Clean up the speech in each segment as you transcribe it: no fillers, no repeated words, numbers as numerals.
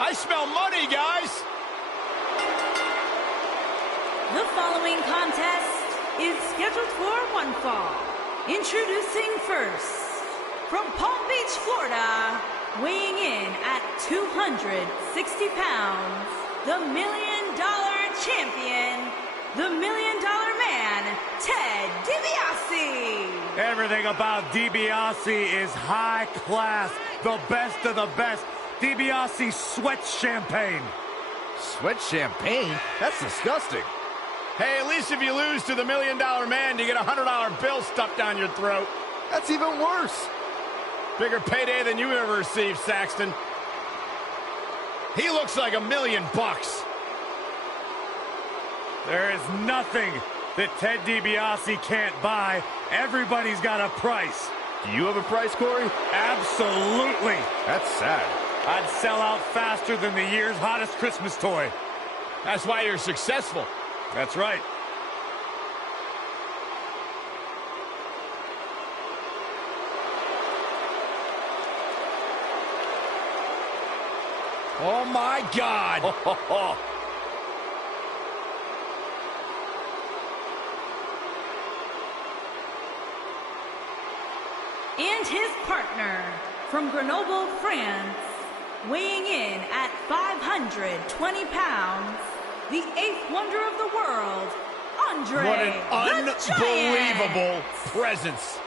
I smell money, guys. The following contest is scheduled for one fall. Introducing first, from Palm Beach, Florida, weighing in at 260 pounds, the $1 Million Champion, the $1 Million Man, Ted DiBiase. Everything about DiBiase is high class, the best of the best. DiBiase sweats champagne. Sweat champagne? That's disgusting. Hey, at least if you lose to the $1 Million Man, you get a $100 bill stuffed down your throat. That's even worse. Bigger payday than you ever received, Saxton. He looks like $1 million bucks. There is nothing that Ted DiBiase can't buy. Everybody's got a price. Do you have a price, Corey? Absolutely. That's sad. I'd sell out faster than the year's hottest Christmas toy. That's why you're successful. That's right. Oh, my God. And his partner, from Grenoble, France, weighing in at 520 pounds, the eighth wonder of the world, Andre What an unbelievable presence.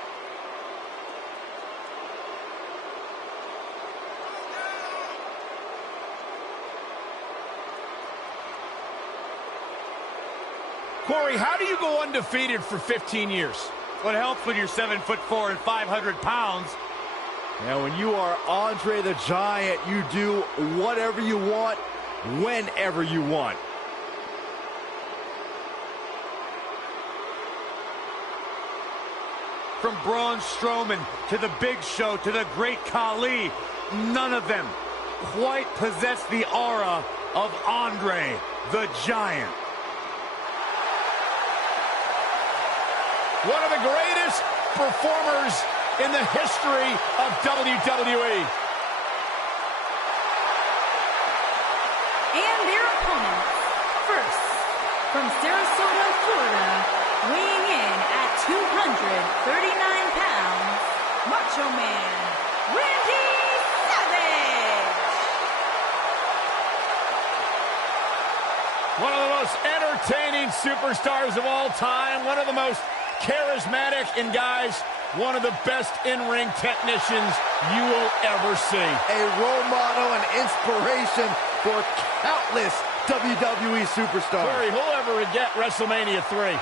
Corey, how do you go undefeated for 15 years? What helps when you're 7'4" and 500 pounds. Now, when you are Andre the Giant, you do whatever you want, whenever you want. From Braun Strowman to the Big Show to the Great Khali, none of them quite possess the aura of Andre the Giant. One of the greatest performers in the history of WWE. And their opponents, first, from Sarasota, Florida, weighing in at 239 pounds, Macho Man, Randy Savage. One of the most entertaining superstars of all time, one of the most charismatic, and guys, one of the best in-ring technicians you will ever see. A role model and inspiration for countless WWE superstars. Corey, who'll ever forget WrestleMania 3?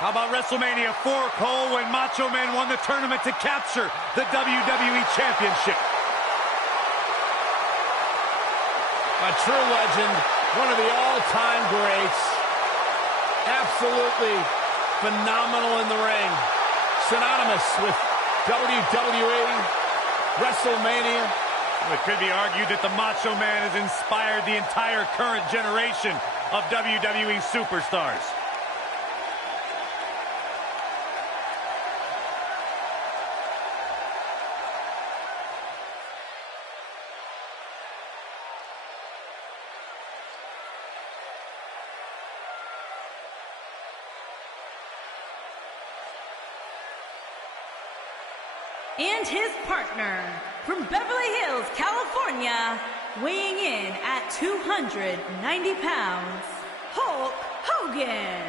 How about WrestleMania 4, Cole, when Macho Man won the tournament to capture the WWE Championship? A true legend, one of the all-time greats. Absolutely phenomenal in the ring. Synonymous with WWE, WrestleMania. It could be argued that the Macho Man has inspired the entire current generation of WWE superstars. And his partner, from Beverly Hills, California, weighing in at 290 pounds, Hulk Hogan.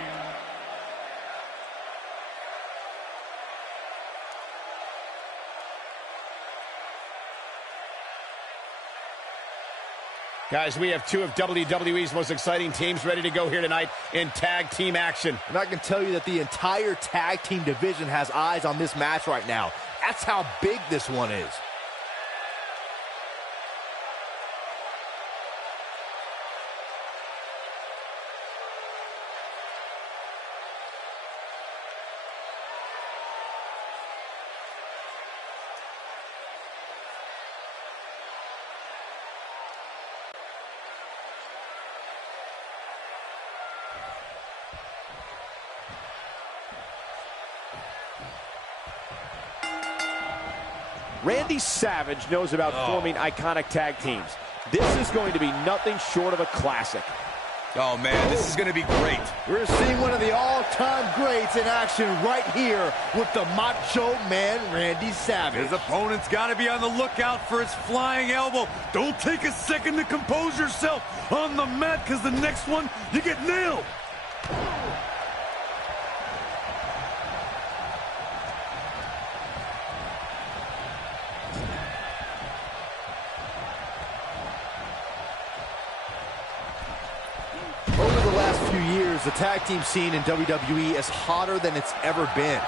Guys, we have two of WWE's most exciting teams ready to go here tonight in tag team action. And I can tell you that the entire tag team division has eyes on this match right now. That's how big this one is. Randy Savage knows about forming iconic tag teams. This is going to be nothing short of a classic. Oh, man, this is going to be great. We're seeing one of the all-time greats in action right here with the Macho Man, Randy Savage. His opponent's got to be on the lookout for his flying elbow. Don't take a second to compose yourself on the mat, because the next one, you get nailed. Over the last few years, the tag team scene in WWE is hotter than it's ever been.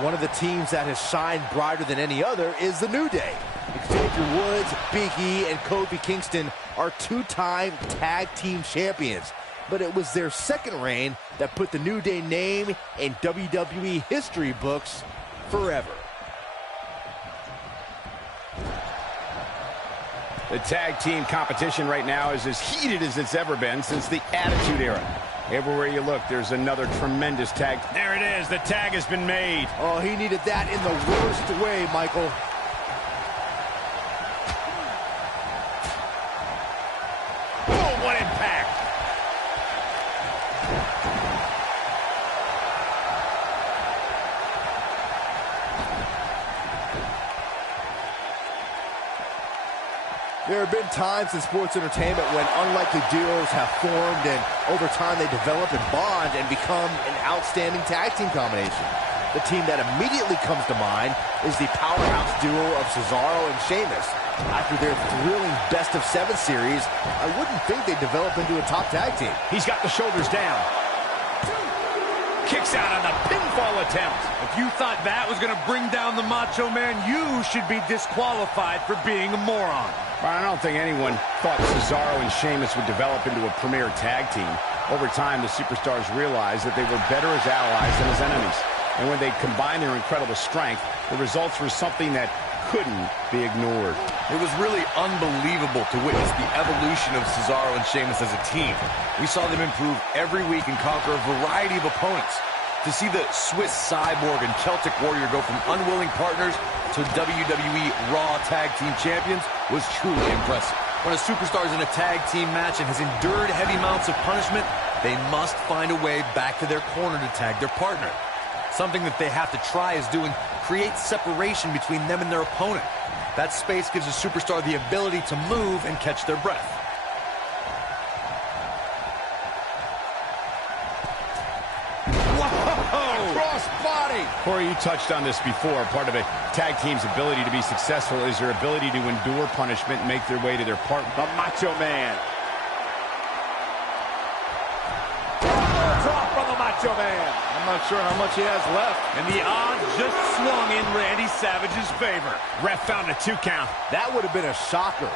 One of the teams that has shined brighter than any other is the New Day. Xavier Woods, Big E, and Kofi Kingston are two-time tag team champions. But it was their second reign that put the New Day name in WWE history books forever. The tag team competition right now is as heated as it's ever been since the Attitude Era. Everywhere you look, there's another tremendous tag. There it is. The tag has been made. Oh, he needed that in the worst way, Michael. Oh, what impact. There have been times in sports entertainment when unlikely duos have formed, and over time they develop and bond and become an outstanding tag team combination. The team that immediately comes to mind is the powerhouse duo of Cesaro and Sheamus. After their thrilling best-of-7 series, I wouldn't think they'd develop into a top tag team. He's got the shoulders down. Kicks out on the pinfall attempt. If you thought that was going to bring down the Macho Man, you should be disqualified for being a moron. I don't think anyone thought Cesaro and Sheamus would develop into a premier tag team. Over time, the superstars realized that they were better as allies than as enemies. And when they combined their incredible strength, the results were something that couldn't be ignored. It was really unbelievable to witness the evolution of Cesaro and Sheamus as a team. We saw them improve every week and conquer a variety of opponents. To see the Swiss Cyborg and Celtic Warrior go from unwilling partners to WWE Raw Tag Team Champions was truly impressive. When a superstar is in a tag team match and has endured heavy amounts of punishment, they must find a way back to their corner to tag their partner. Something that they have to try is doing create separation between them and their opponent. That space gives a superstar the ability to move and catch their breath. Crossbody! Corey, you touched on this before. Part of a tag team's ability to be successful is their ability to endure punishment and make their way to their partner. The Macho Man. Drop from the Macho Man. I'm not sure how much he has left. And the odds just swung in Randy Savage's favor. Ref found a 2 count. That would have been a shocker.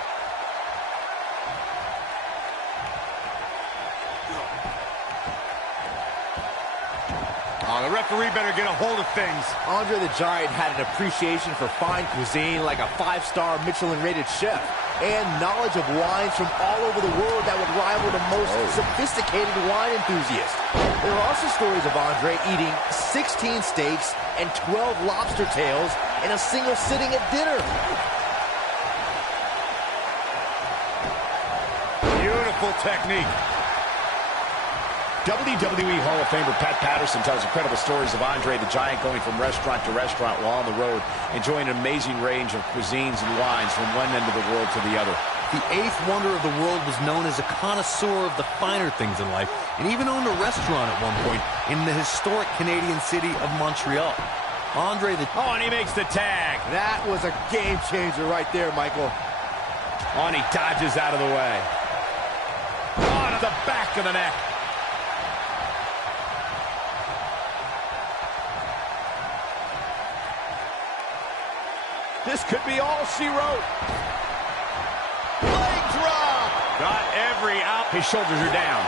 Oh, the referee better get a hold of things. Andre the Giant had an appreciation for fine cuisine like a 5-star Michelin-rated chef, and knowledge of wines from all over the world that would rival the most sophisticated wine enthusiast. There are also stories of Andre eating 16 steaks and 12 lobster tails in a single sitting at dinner. Beautiful technique. WWE Hall of Famer Pat Patterson tells incredible stories of Andre the Giant going from restaurant to restaurant while on the road, enjoying an amazing range of cuisines and wines from one end of the world to the other. The 8th wonder of the world was known as a connoisseur of the finer things in life, and even owned a restaurant at one point in the historic Canadian city of Montreal. Andre the... Oh, and he makes the tag. That was a game changer right there, Michael. Oh, and he dodges out of the way. Oh, to the back of the neck. This could be all she wrote. Leg drop. Got every out. His shoulders are down.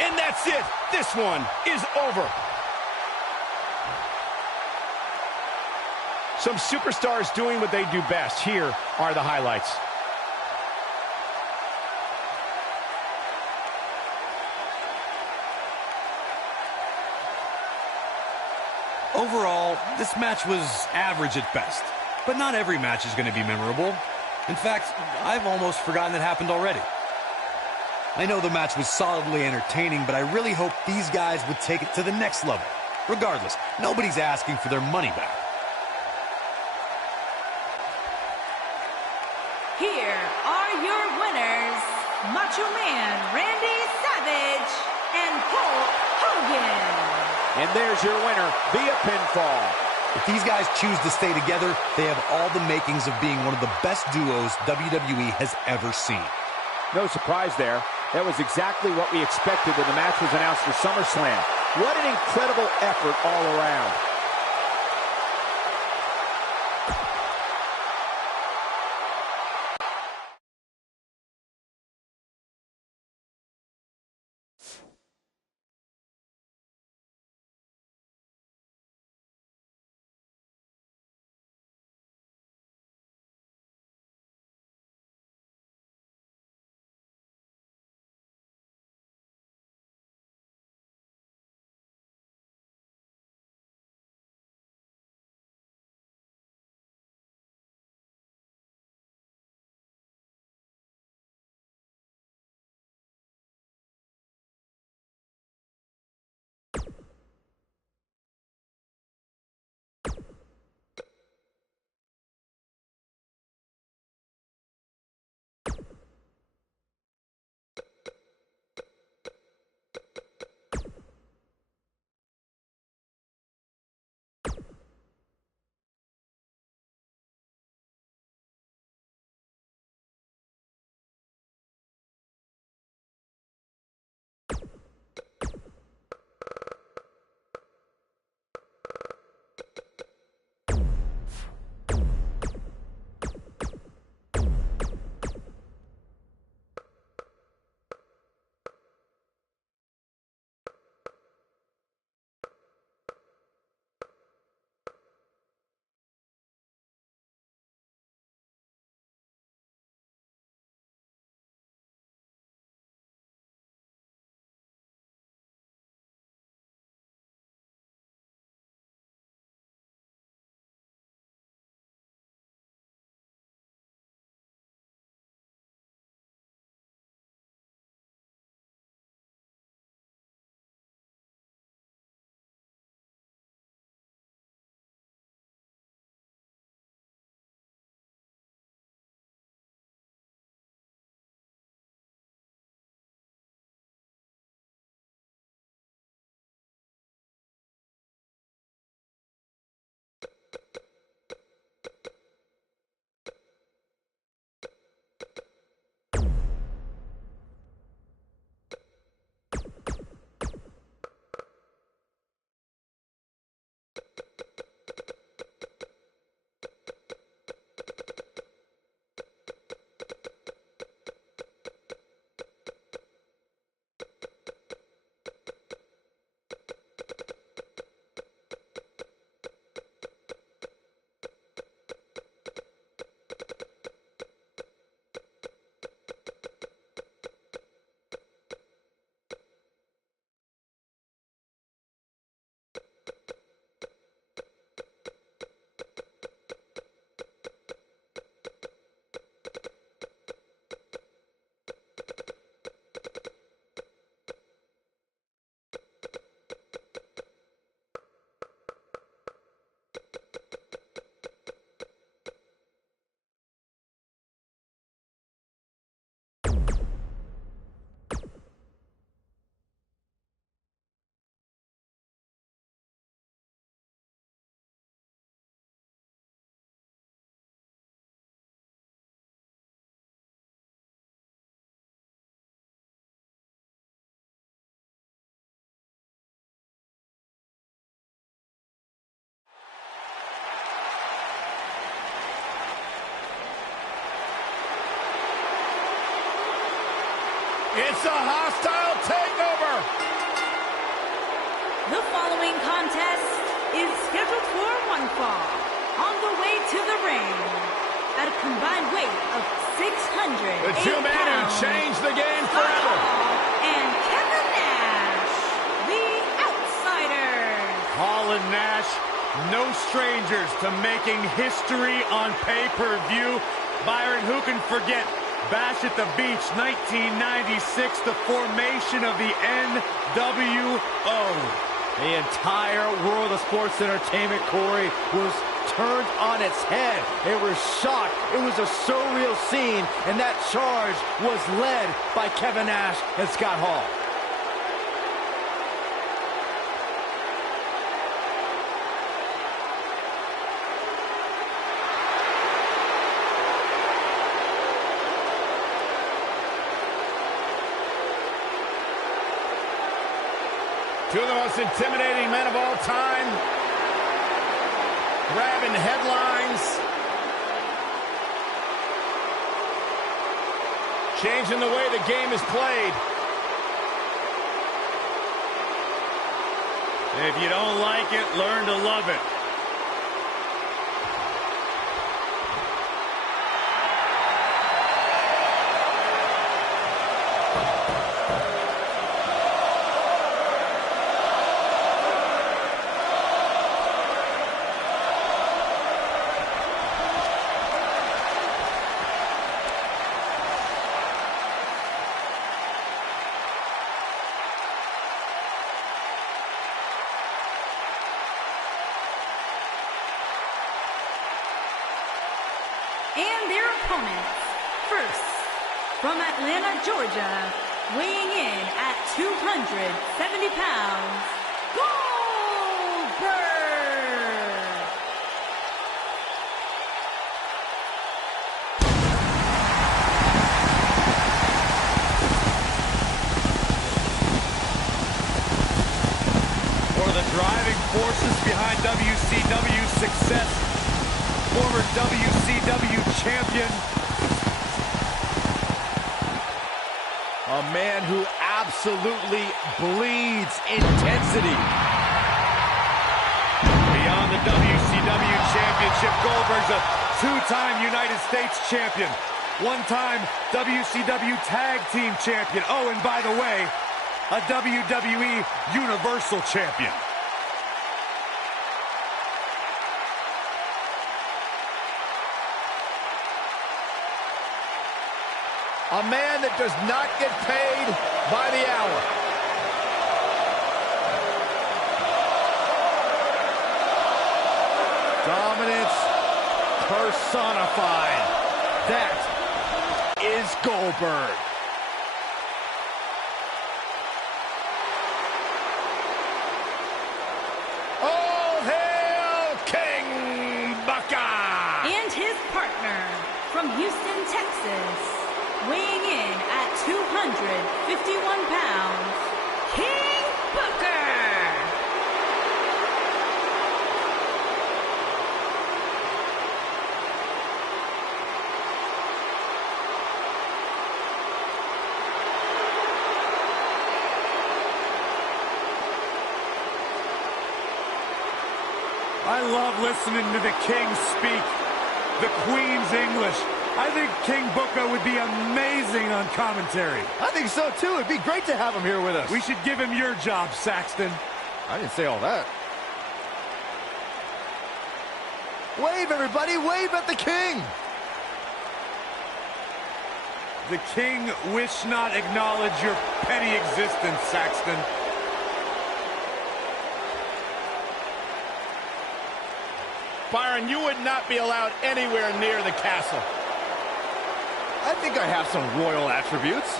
And that's it. This one is over. Some superstars doing what they do best. Here are the highlights. Overall, this match was average at best. But not every match is going to be memorable. In fact, I've almost forgotten it happened already. I know the match was solidly entertaining, but I really hope these guys would take it to the next level. Regardless, nobody's asking for their money back. Here are your winners, Macho Man Randy Savage and Hulk Hogan. And there's your winner via pinfall. If these guys choose to stay together, they have all the makings of being one of the best duos WWE has ever seen. No surprise there. That was exactly what we expected when the match was announced for SummerSlam. What an incredible effort all around. It's a hostile takeover. The following contest is scheduled for one fall. On the way to the ring, at a combined weight of 608 The two men who pounds, changed the game Scott forever. Hall and Kevin Nash, the Outsiders. Hall and Nash No strangers to making history on pay-per-view. Byron, who can forget Bash at the Beach 1996, the formation of the NWO. The entire world of sports entertainment, Corey, was turned on its head. They were shocked. It was a surreal scene, and that charge was led by Kevin Nash and Scott Hall. Two of the most intimidating men of all time, grabbing headlines, changing the way the game is played. If you don't like it, learn to love it. And their opponents, first, from Atlanta, Georgia, weighing in at 270 pounds, Goldberg! One of the driving forces behind WCW's success, former WCW champion. A man who absolutely bleeds intensity. Beyond the WCW championship, Goldberg's a two-time United States champion, one-time WCW tag team champion. Oh, and by the way, a WWE Universal champion. A man that does not get paid by the hour. Dominance personified. That is Goldberg. All hail King Baka! And his partner, from Houston, Texas, weighing in at 251 pounds, King Booker! I love listening to the King speak, the Queen's English. I think King Booker would be amazing on commentary. I think so, too. It'd be great to have him here with us. We should give him your job, Saxton. I didn't say all that. Wave, everybody. Wave at the King. The King wish not acknowledge your petty existence, Saxton. Byron, you would not be allowed anywhere near the castle. I think I have some royal attributes.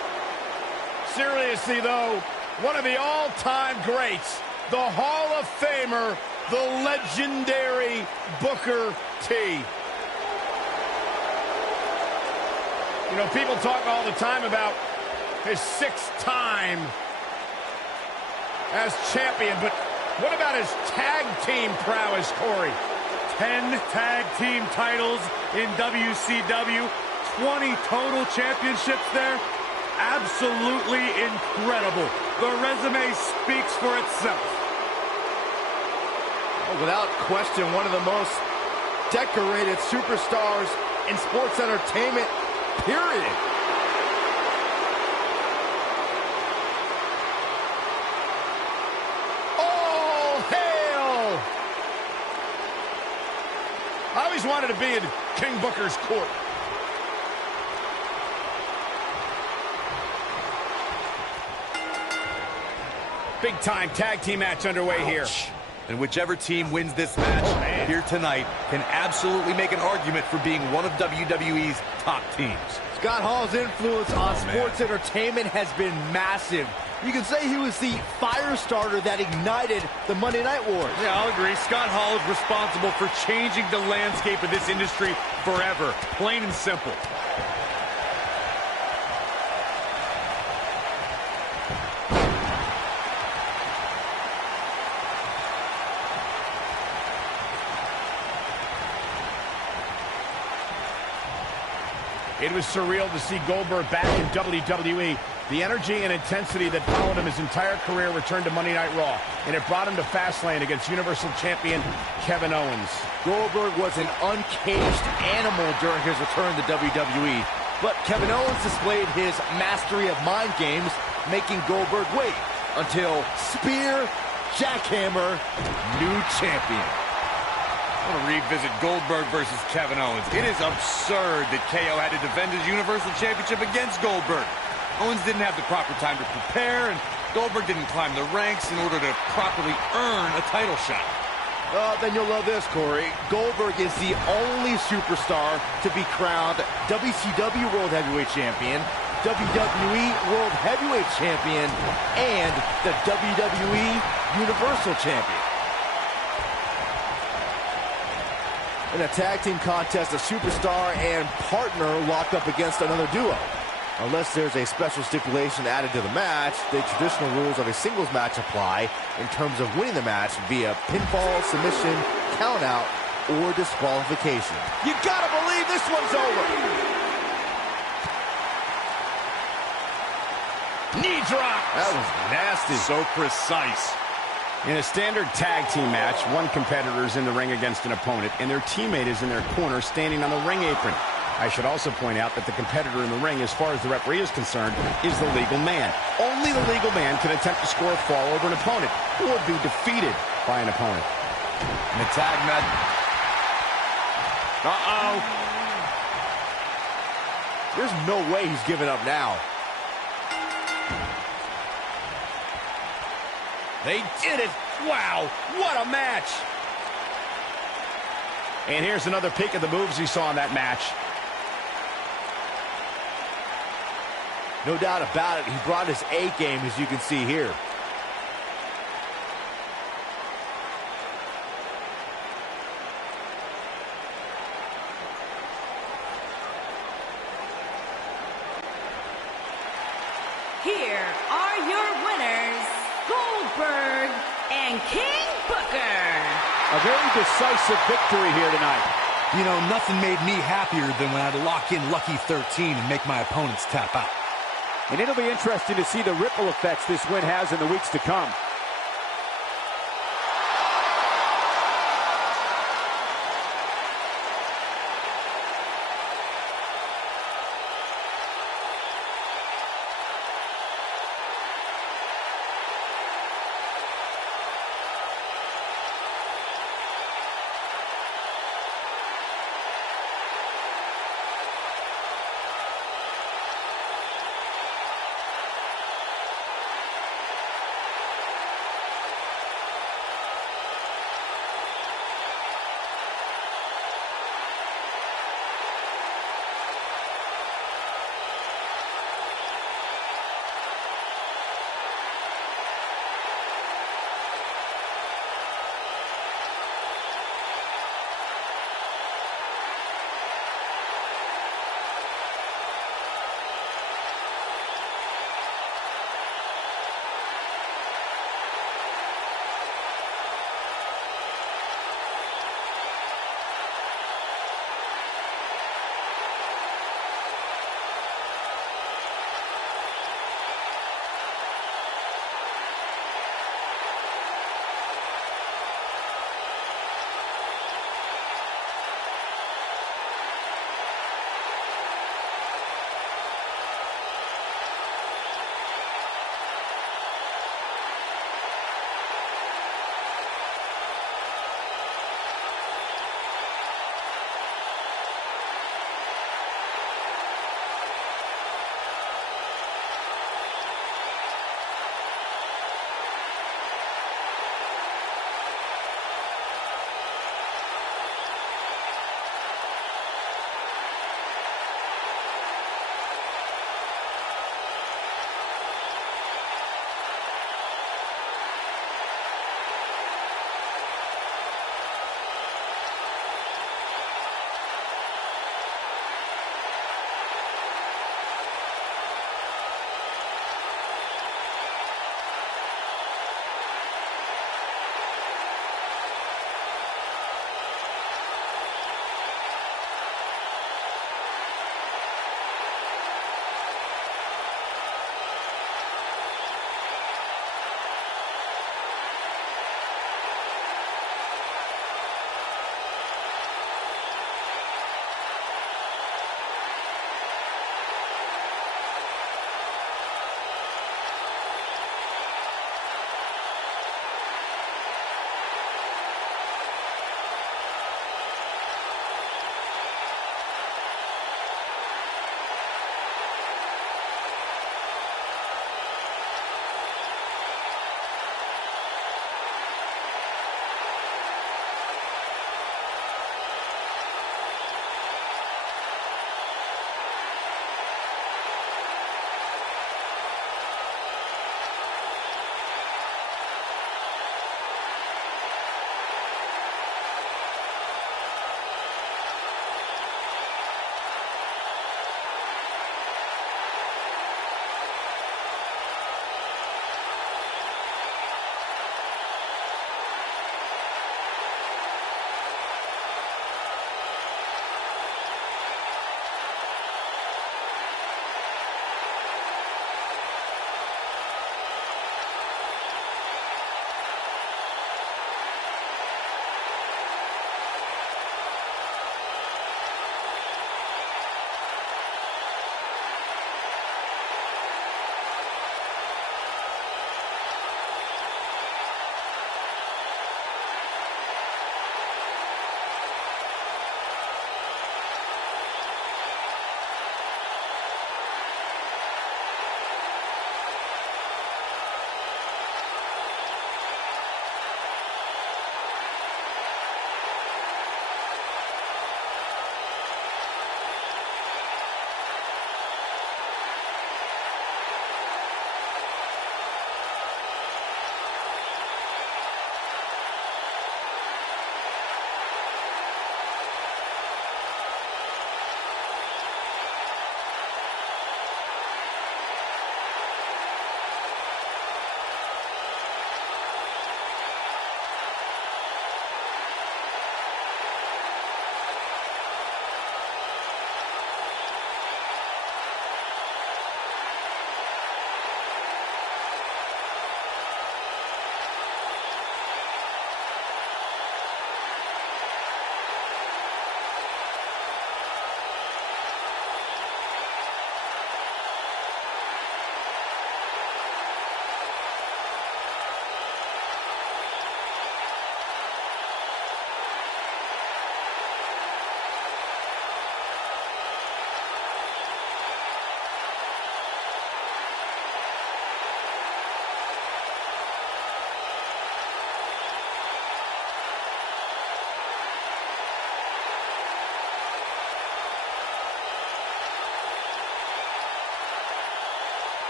Seriously, though, one of the all-time greats, the Hall of Famer, the legendary Booker T. You know, people talk all the time about his 6th time as champion, but what about his tag team prowess, Corey? 10 tag team titles in WCW, 20 total championships there. Absolutely incredible. The resume speaks for itself. Oh, without question, one of the most decorated superstars in sports entertainment, period. All hail be in King Booker's court. Big-time tag team match underway here. And whichever team wins this match here tonight can absolutely make an argument for being one of WWE's top teams. Scott Hall's influence on sports entertainment has been massive. You can say he was the fire starter that ignited the Monday Night Wars. Yeah, I'll agree. Scott Hall is responsible for changing the landscape of this industry forever. Plain and simple. It was surreal to see Goldberg back in WWE. The energy and intensity that followed him his entire career returned to Monday Night Raw, and it brought him to Fastlane against Universal Champion Kevin Owens. Goldberg was an uncaged animal during his return to WWE, but Kevin Owens displayed his mastery of mind games, making Goldberg wait until spear, jackhammer, new champion. I want to revisit Goldberg versus Kevin Owens. It is absurd that KO had to defend his Universal Championship against Goldberg. Owens didn't have the proper time to prepare, and Goldberg didn't climb the ranks in order to properly earn a title shot. Then you'll love this, Corey. Goldberg is the only superstar to be crowned WCW World Heavyweight Champion, WWE World Heavyweight Champion, and the WWE Universal Champion. In a tag team contest, a superstar and partner lock up against another duo. Unless there's a special stipulation added to the match, the traditional rules of a singles match apply in terms of winning the match via pinfall, submission, countout, or disqualification. You gotta believe this one's over! Knee drop! That was nasty. So precise. In a standard tag team match, one competitor is in the ring against an opponent, and their teammate is in their corner standing on the ring apron. I should also point out that the competitor in the ring, as far as the referee is concerned, is the legal man. Only the legal man can attempt to score a fall over an opponent or be defeated by an opponent. In the tag match. There's no way he's giving up now. They did it! Wow, what a match! And here's another peek at the moves he saw in that match. No doubt about it, he brought his A game, as you can see here. Here are your winners, Goldberg and King Booker. A very decisive victory here tonight. You know, nothing made me happier than when I'd lock in Lucky 13 and make my opponents tap out. And it'll be interesting to see the ripple effects this win has in the weeks to come.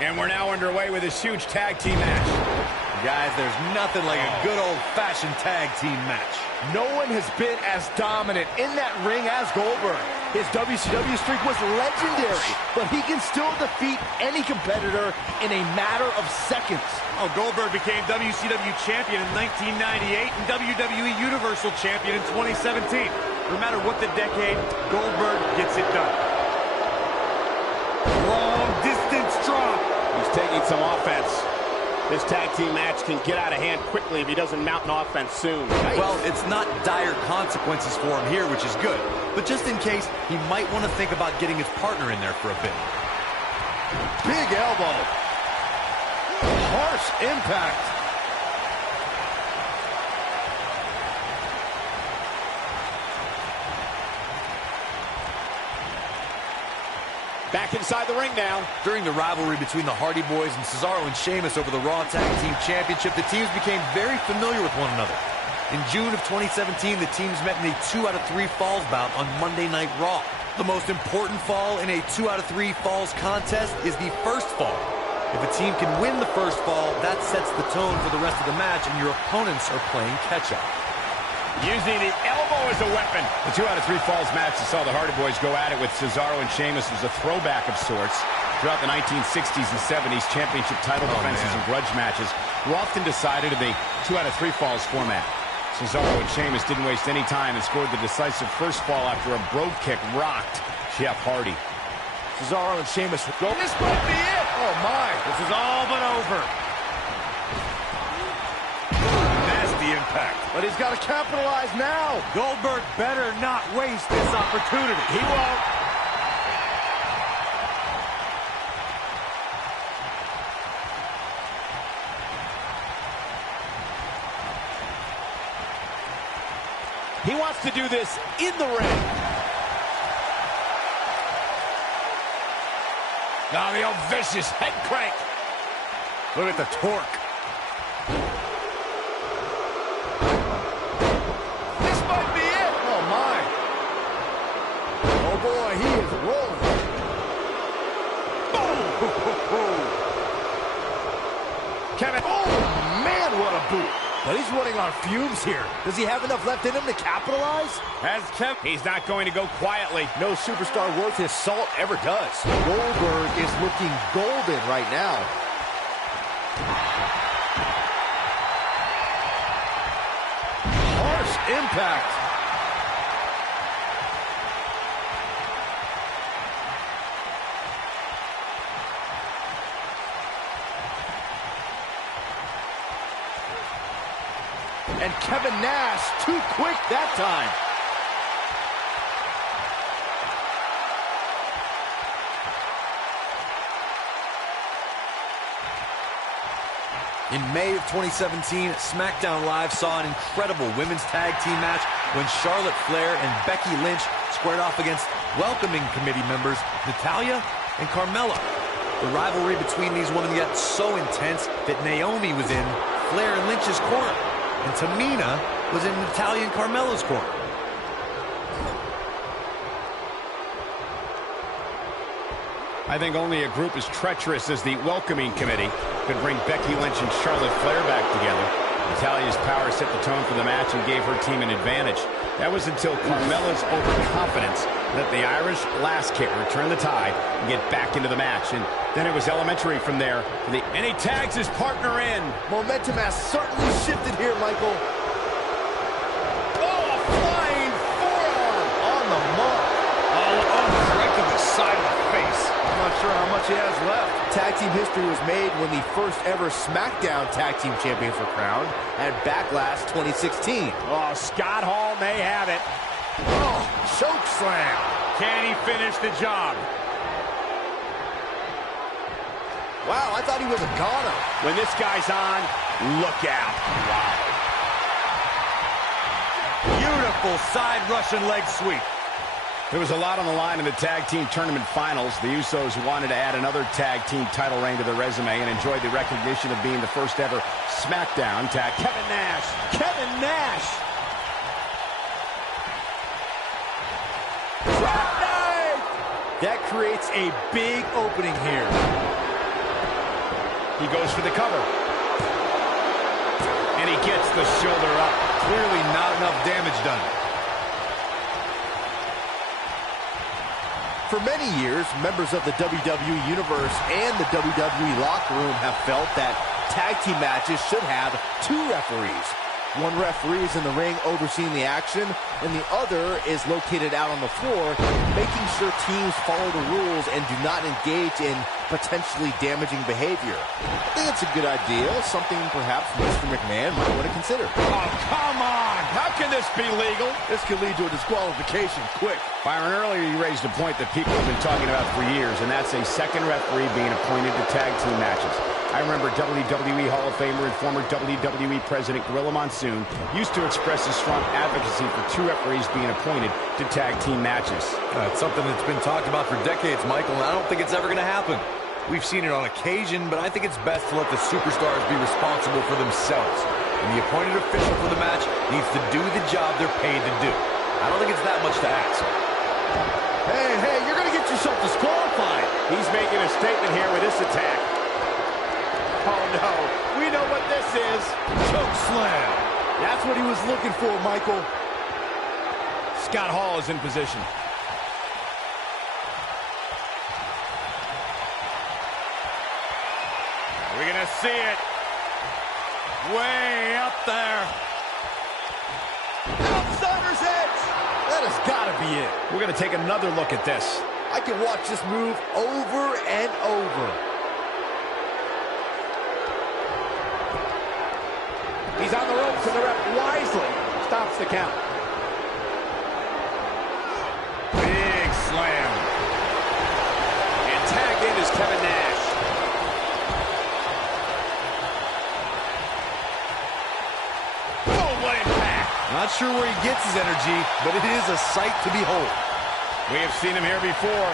And we're now underway with this huge tag team match. Guys, there's nothing like a good old-fashioned tag team match. No one has been as dominant in that ring as Goldberg. His WCW streak was legendary, but he can still defeat any competitor in a matter of seconds. Oh, Goldberg became WCW champion in 1998 and WWE Universal champion in 2017. No matter what the decade, Goldberg gets it done. Long distance drop. He's taking some offense. This tag team match can get out of hand quickly if he doesn't mount an offense soon. Well, it's not dire consequences for him here, which is good. But just in case, he might want to think about getting his partner in there for a bit. Big elbow. Harsh impact. Back inside the ring now. During the rivalry between the Hardy Boys and Cesaro and Sheamus over the Raw Tag Team Championship, the teams became very familiar with one another. In June of 2017, the teams met in a 2 out of 3 falls bout on Monday Night Raw. The most important fall in a 2 out of 3 falls contest is the first fall. If a team can win the first fall, that sets the tone for the rest of the match, and your opponents are playing catch-up. Using the elbow as a weapon. The 2 out of 3 falls match that saw the Hardy Boys go at it with Cesaro and Sheamus was a throwback of sorts. Throughout the 1960s and 70s, championship title defenses and grudge matches were often decided in the 2 out of 3 falls format. Cesaro and Sheamus didn't waste any time and scored the decisive first fall after a brogue kick rocked Jeff Hardy. Cesaro and Sheamus go. This might be it. Oh, my. This is all but over. Nasty impact. But he's got to capitalize now. Goldberg better not waste this opportunity. He won't. He wants to do this in the ring. Now the old vicious head crank. Look at the torque. This might be it. Oh, my. Oh, boy, he is rolling. Boom. Kevin. Oh, man, what a boot. But he's running on fumes here. Does he have enough left in him to capitalize? Has Kevin. He's not going to go quietly. No superstar worth his salt ever does. Goldberg is looking golden right now. Harsh impact. And Kevin Nash, too quick that time. In May of 2017, SmackDown Live saw an incredible women's tag team match when Charlotte Flair and Becky Lynch squared off against welcoming committee members Natalya and Carmella. The rivalry between these women got so intense that Naomi was in Flair and Lynch's corner, and Tamina was in Natalya and Carmella's corner. I think only a group as treacherous as the welcoming committee could bring Becky Lynch and Charlotte Flair back together. Natalya's power set the tone for the match and gave her team an advantage. That was until Carmella's overconfidence that the Irish last kick returned the tide and get back into the match. And then it was elementary from there. And he tags his partner in. Momentum has certainly shifted here, Michael. Oh, a flying forearm On the mark. Right to the side of the face. I'm not sure how much he has left. Tag team history was made when the first ever SmackDown Tag Team Champions were crowned at Backlash 2016. Oh, Scott Hall may have it. Oh, choke slam. Can he finish the job? Wow, I thought he was a goner. When this guy's on, look out. Wow. Beautiful side Russian leg sweep. There was a lot on the line in the tag team tournament finals. The Usos wanted to add another tag team title reign to their resume and enjoyed the recognition of being the first ever SmackDown tag. Kevin Nash. Kevin Nash. That creates a big opening here. He goes for the cover. And he gets the shoulder up. Clearly not enough damage done. For many years, members of the WWE Universe and the WWE locker room have felt that tag team matches should have two referees. One referee is in the ring overseeing the action, and the other is located out on the floor, making sure teams follow the rules and do not engage in potentially damaging behavior. I think it's a good idea, something perhaps Mr. McMahon might want to consider. Oh, come on! How can this be legal? This could lead to a disqualification quick. Byron, earlier you raised a point that people have been talking about for years, and that's a second referee being appointed to tag team matches. I remember WWE Hall of Famer and former WWE President Gorilla Monsoon used to express his strong advocacy for two referees being appointed to tag team matches. It's something that's been talked about for decades, Michael, and I don't think it's ever going to happen. We've seen it on occasion, but I think it's best to let the superstars be responsible for themselves. And the appointed official for the match needs to do the job they're paid to do. I don't think it's that much to ask. Hey, you're going to get yourself disqualified. He's making a statement here with this attack. Oh, no. We know what this is. Choke slam. That's what he was looking for, Michael. Scott Hall is in position. We're going to see it. Way up there. Outsider's edge. That has got to be it. We're going to take another look at this. I can watch this move over and over. He's on the ropes, and the ref wisely stops the count. Big slam. And tagged in is Kevin Nash. Oh, what impact. Not sure where he gets his energy, but it is a sight to behold. We have seen him here before.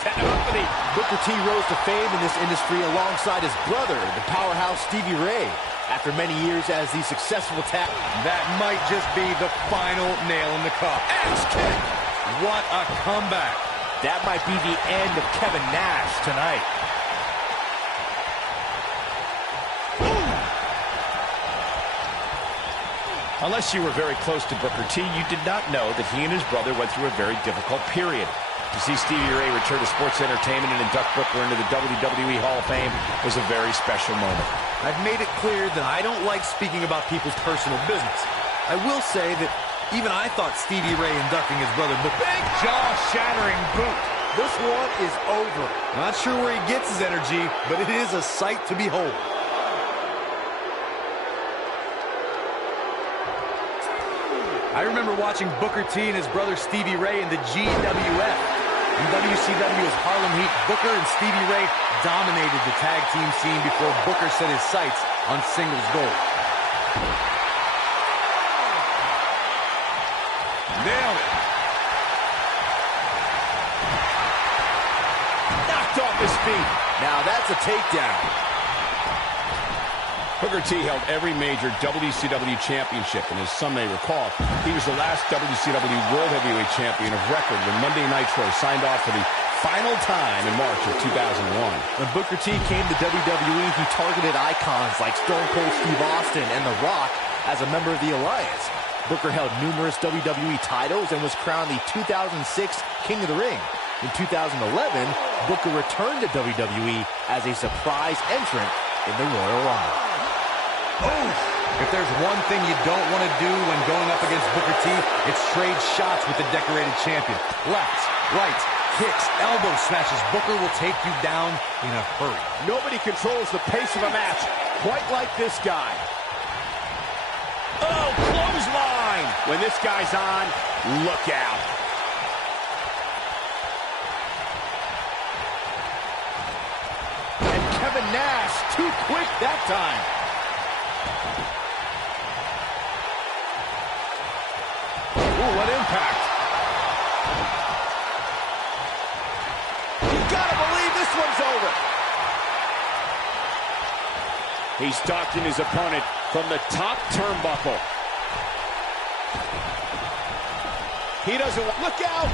Setting him up for the... Booker T rose to fame in this industry alongside his brother, the powerhouse Stevie Ray. After many years as the successful tag... That might just be the final nail in the coffin. Axe kick. What a comeback. That might be the end of Kevin Nash tonight. Unless you were very close to Booker T, you did not know that he and his brother went through a very difficult period. To see Stevie Ray return to sports entertainment and induct Booker into the WWE Hall of Fame was a very special moment. I've made it clear that I don't like speaking about people's personal business. I will say that even I thought Stevie Ray inducting his brother Booker... Big jaw-shattering boot. This one is over. Not sure where he gets his energy, but it is a sight to behold. I remember watching Booker T and his brother Stevie Ray in the GWF. In WCW's Harlem Heat, Booker and Stevie Ray dominated the tag team scene before Booker set his sights on singles gold. Nailed it. Knocked off his feet. Now that's a takedown. Booker T held every major WCW championship, and as some may recall, he was the last WCW World Heavyweight Champion of record when Monday Nitro signed off for the final time in March of 2001. When Booker T came to WWE, he targeted icons like Stone Cold Steve Austin and The Rock as a member of the Alliance. Booker held numerous WWE titles and was crowned the 2006 King of the Ring. In 2011, Booker returned to WWE as a surprise entrant in the Royal Rumble. Oh! If there's one thing you don't want to do when going up against Booker T, it's trade shots with the decorated champion. Lefts, rights, kicks, elbow smashes. Booker will take you down in a hurry. Nobody controls the pace of a match quite like this guy. Oh, clothesline! When this guy's on, look out. And Kevin Nash, too quick that time. Ooh, what impact. You gotta believe this one's over. He's stalking his opponent from the top turnbuckle. He doesn't... Look out!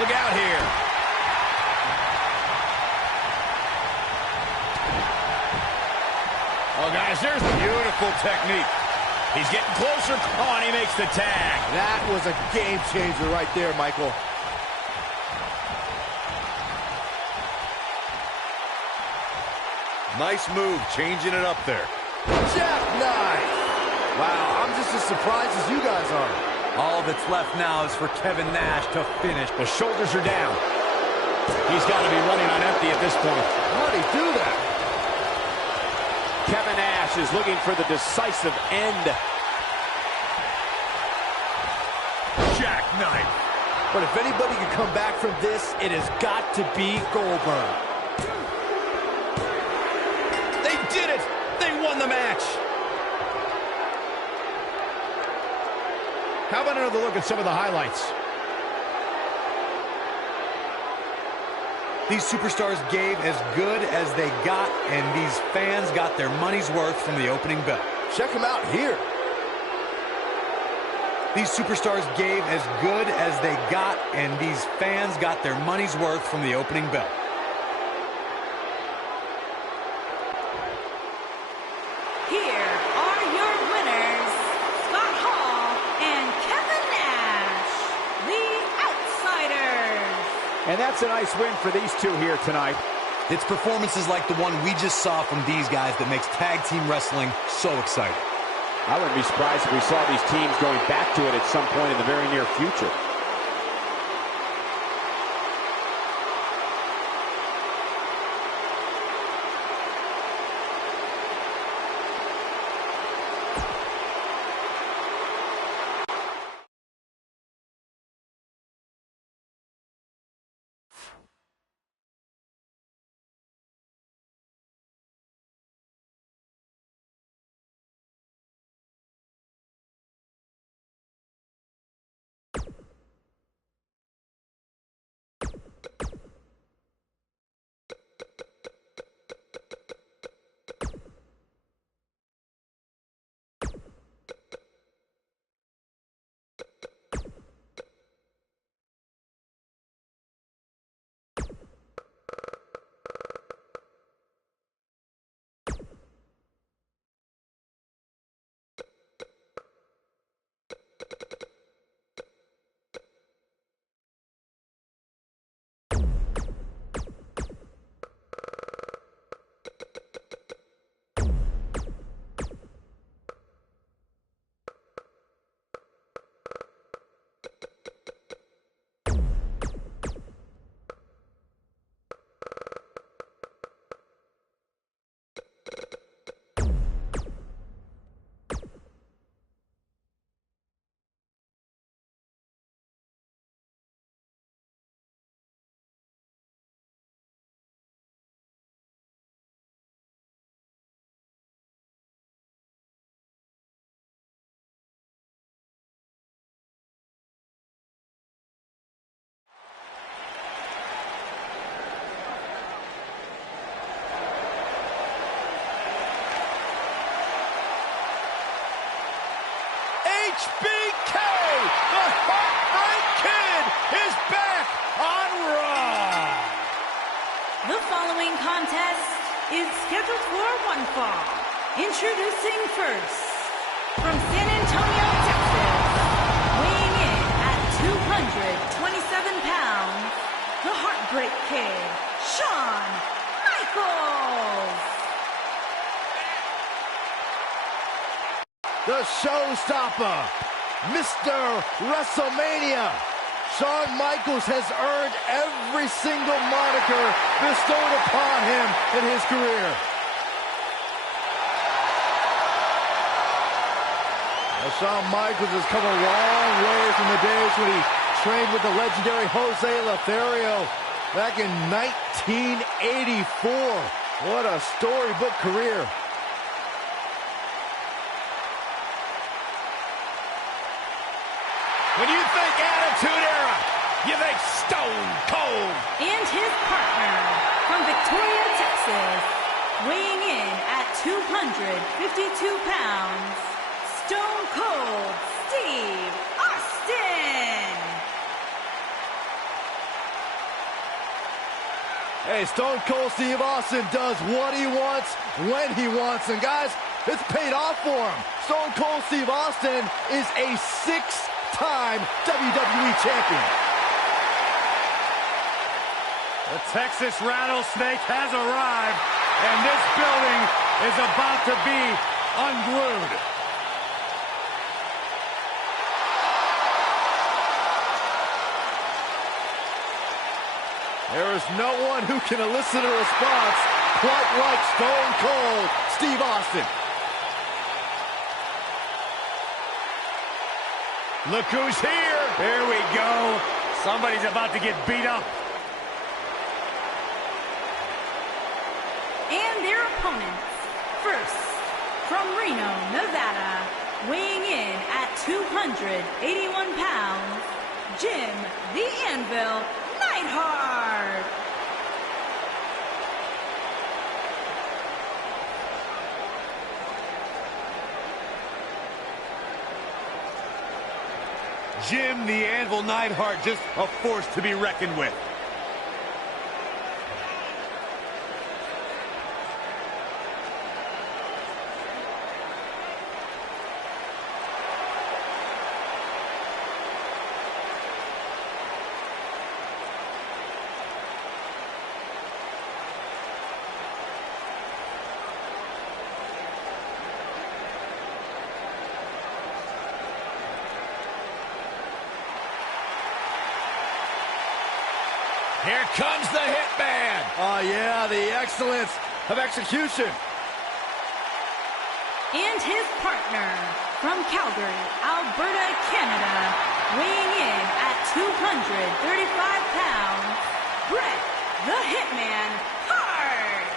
Look out here. Oh, guys, there's Beautiful technique. He's getting closer. Oh, and he makes the tag. That was a game changer right there, Michael. Nice move, changing it up there. Jackknife! Wow, I'm just as surprised as you guys are. All that's left now is for Kevin Nash to finish. The shoulders are down. He's got to be running on empty at this point. How did he do that? Kevin Nash is looking for the decisive end. Jackknife. But if anybody can come back from this, it has got to be Goldberg. They did it! They won the match! How about another look at some of the highlights? These superstars gave as good as they got, and these fans got their money's worth from the opening bell. Check him out here. These superstars gave as good as they got, and these fans got their money's worth from the opening bell. Here are your winners, Scott Hall and Kevin Nash, the Outsiders. And that's a nice win for these two here tonight. It's performances like the one we just saw from these guys that makes tag team wrestling so exciting. I wouldn't be surprised if we saw these teams going back to it at some point in the very near future. HBK, the Heartbreak Kid, is back on Raw. The following contest is scheduled for one fall. Introducing first, from San Antonio, Texas, weighing in at 227 pounds, the Heartbreak Kid, Shawn Michaels. The showstopper, Mr. WrestleMania, Shawn Michaels has earned every single moniker bestowed upon him in his career. Well, Shawn Michaels has come a long way from the days when he trained with the legendary Jose Lothario back in 1984. What a storybook career. When you think Attitude Era, you think Stone Cold. And his partner, from Victoria, Texas, weighing in at 252 pounds, Stone Cold Steve Austin. Hey, Stone Cold Steve Austin does what he wants, when he wants, and guys, it's paid off for him. Stone Cold Steve Austin is a 6-time WWE champion. The Texas Rattlesnake has arrived, and this building is about to be unglued. There is no one who can elicit a response quite like Stone Cold Steve Austin. Look who's here. Here we go. Somebody's about to get beat up. And their opponents. First, from Reno, Nevada, weighing in at 281 pounds, Jim the Anvil Neidhart. Jim the Anvil Neidhart, just a force to be reckoned with. Here comes the Hitman. Oh, yeah, the excellence of execution. And his partner, from Calgary, Alberta, Canada, weighing in at 235 pounds, Bret the Hitman Hart.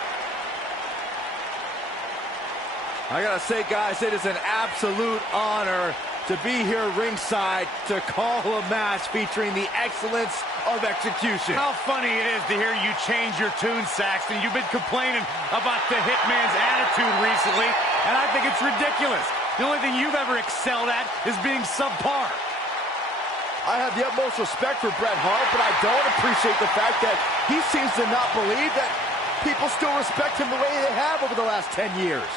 I gotta say, guys, it is an absolute honor to be here ringside to call a match featuring the excellence of execution. How funny it is to hear you change your tune, Saxton. You've been complaining about the Hitman's attitude recently, and I think it's ridiculous. The only thing you've ever excelled at is being subpar. I have the utmost respect for Bret Hart, but I don't appreciate the fact that he seems to not believe that people still respect him the way they have over the last 10 years.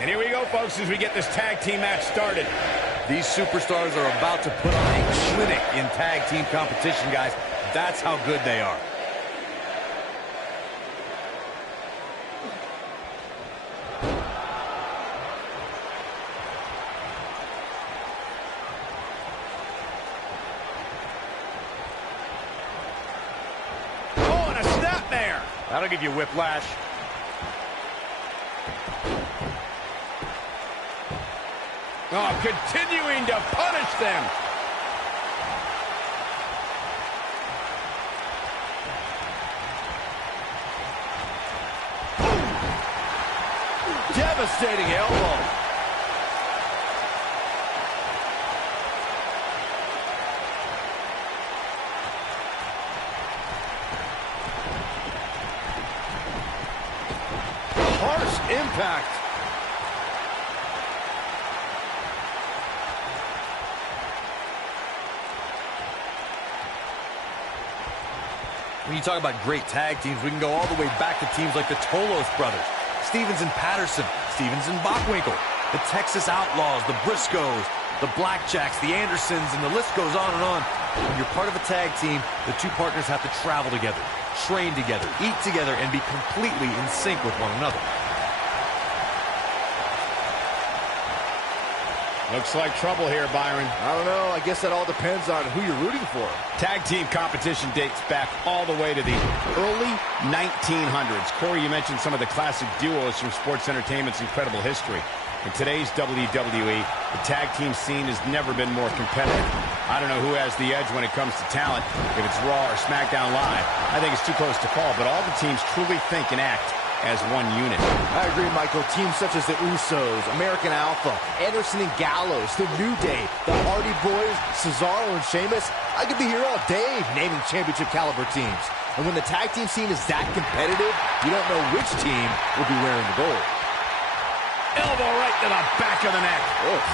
And here we go, folks, as we get this tag team match started. These superstars are about to put on a clinic in tag team competition, guys. That's how good they are. Oh, and a snapmare. That'll give you whiplash. Oh, continuing to punish them. Devastating elbow. Harsh impact. When you talk about great tag teams, we can go all the way back to teams like the Tolos brothers, Stevens and Patterson, Stevens and Bockwinkel, the Texas Outlaws, the Briscoes, the Blackjacks, the Andersons, and the list goes on and on. When you're part of a tag team, the two partners have to travel together, train together, eat together, and be completely in sync with one another. Looks like trouble here, Byron. I don't know. I guess that all depends on who you're rooting for. Tag team competition dates back all the way to the early 1900s. Corey, you mentioned some of the classic duos from sports entertainment's incredible history. In today's WWE, the tag team scene has never been more competitive. I don't know who has the edge when it comes to talent, if it's Raw or SmackDown Live. I think it's too close to call, but all the teams truly think and act as one unit. I agree, Michael. Teams such as the Usos, American Alpha, Anderson and Gallows, the New Day, the Hardy Boys, Cesaro and Sheamus. I could be here all day naming championship caliber teams. And when the tag team scene is that competitive, you don't know which team will be wearing the gold. Elbow right to the back of the neck. Oof.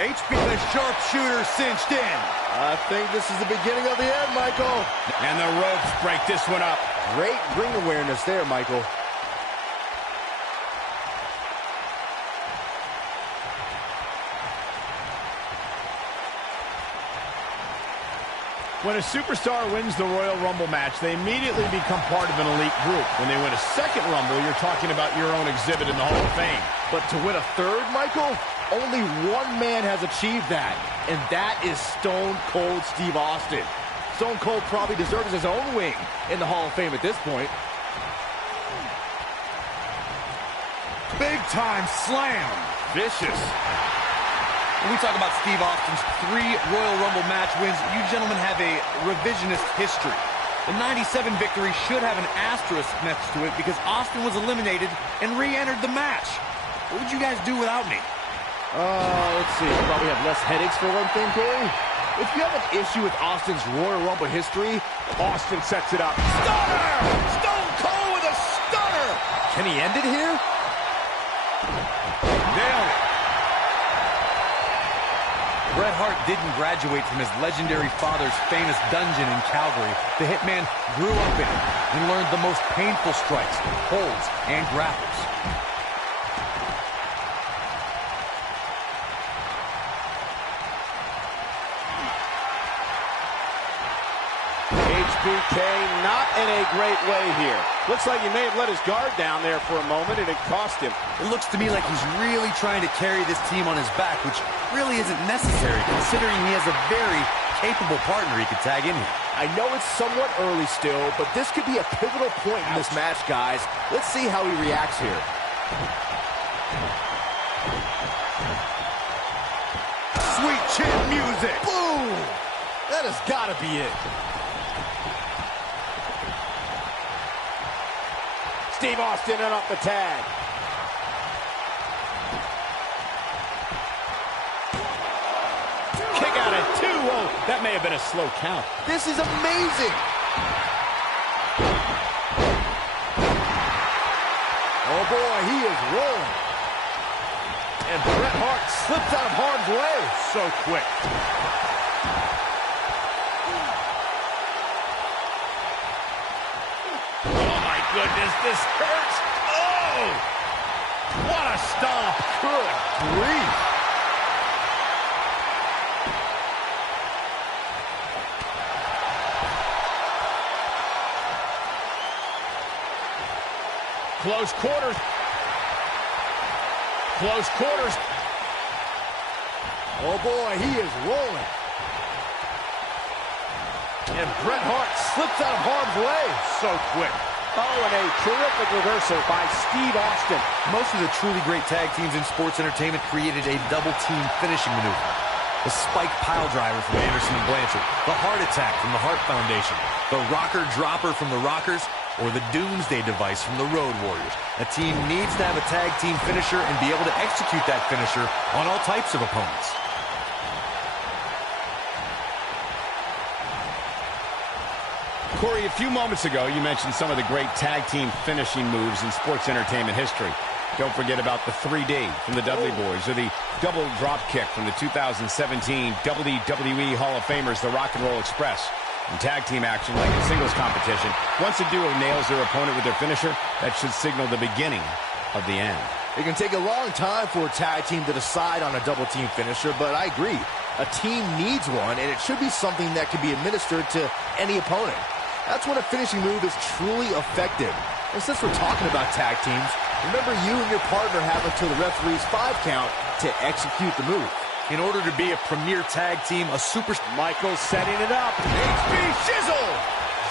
HB the sharpshooter cinched in. I think this is the beginning of the end, Michael. And the ropes break this one up. Great ring awareness there, Michael. When a superstar wins the Royal Rumble match, they immediately become part of an elite group. When they win a second Rumble, you're talking about your own exhibit in the Hall of Fame. But to win a third, Michael, only one man has achieved that, and that is Stone Cold Steve Austin. Stone Cold probably deserves his own wing in the Hall of Fame at this point. Big time slam. Vicious. When we talk about Steve Austin's 3 Royal Rumble match wins, you gentlemen have a revisionist history. The 97 victory should have an asterisk next to it because Austin was eliminated and re-entered the match. What would you guys do without me? Let's see. Probably have less headaches for one thing, Corey. If you have an issue with Austin's Royal Rumble history, Austin sets it up. Stunner! Stone Cold with a stunner! can he end it here? Nailed it. Bret Hart didn't graduate from his legendary father's famous dungeon in Calgary. The Hitman grew up in it and learned the most painful strikes, holds, and grapples. HBK not in a great way here. Looks like he may have let his guard down there for a moment, and it cost him. It looks to me like he's really trying to carry this team on his back, which really isn't necessary, considering he has a very capable partner he could tag in here. I know it's somewhat early still, but this could be a pivotal point in this match, guys. Let's see how he reacts here. Sweet chin music. Boom! That has got to be it. Steve Austin in off the tag. Kick out at 2. Whoa, that may have been a slow count. This is amazing. Oh, boy, he is rolling. And Bret Hart slips out of harm's way. So quick. Goodness, this hurts. Oh! What a stomp. Good grief. Close quarters. Close quarters. Oh, boy, he is rolling. And Bret Hart slips out of harm's way. So quick. Oh, and a terrific reversal by Steve Austin. Most of the truly great tag teams in sports entertainment created a double team finishing maneuver. The spike pile driver from Anderson and Blanchard, the heart attack from the Hart Foundation, the rocker dropper from the Rockers, or the Doomsday device from the Road Warriors. A team needs to have a tag team finisher and be able to execute that finisher on all types of opponents. Corey, a few moments ago, you mentioned some of the great tag team finishing moves in sports entertainment history. Don't forget about the 3D from the Dudley Boys, or the double drop kick from the 2017 WWE Hall of Famers, the Rock and Roll Express. In tag team action, like in singles competition, once a duo nails their opponent with their finisher, that should signal the beginning of the end. It can take a long time for a tag team to decide on a double team finisher, but I agree. A team needs one, and it should be something that can be administered to any opponent. That's when a finishing move is truly effective. And since we're talking about tag teams, remember you and your partner have until the referee's 5 count to execute the move. In order to be a premier tag team, a super... Michael setting it up. HB Shizzle!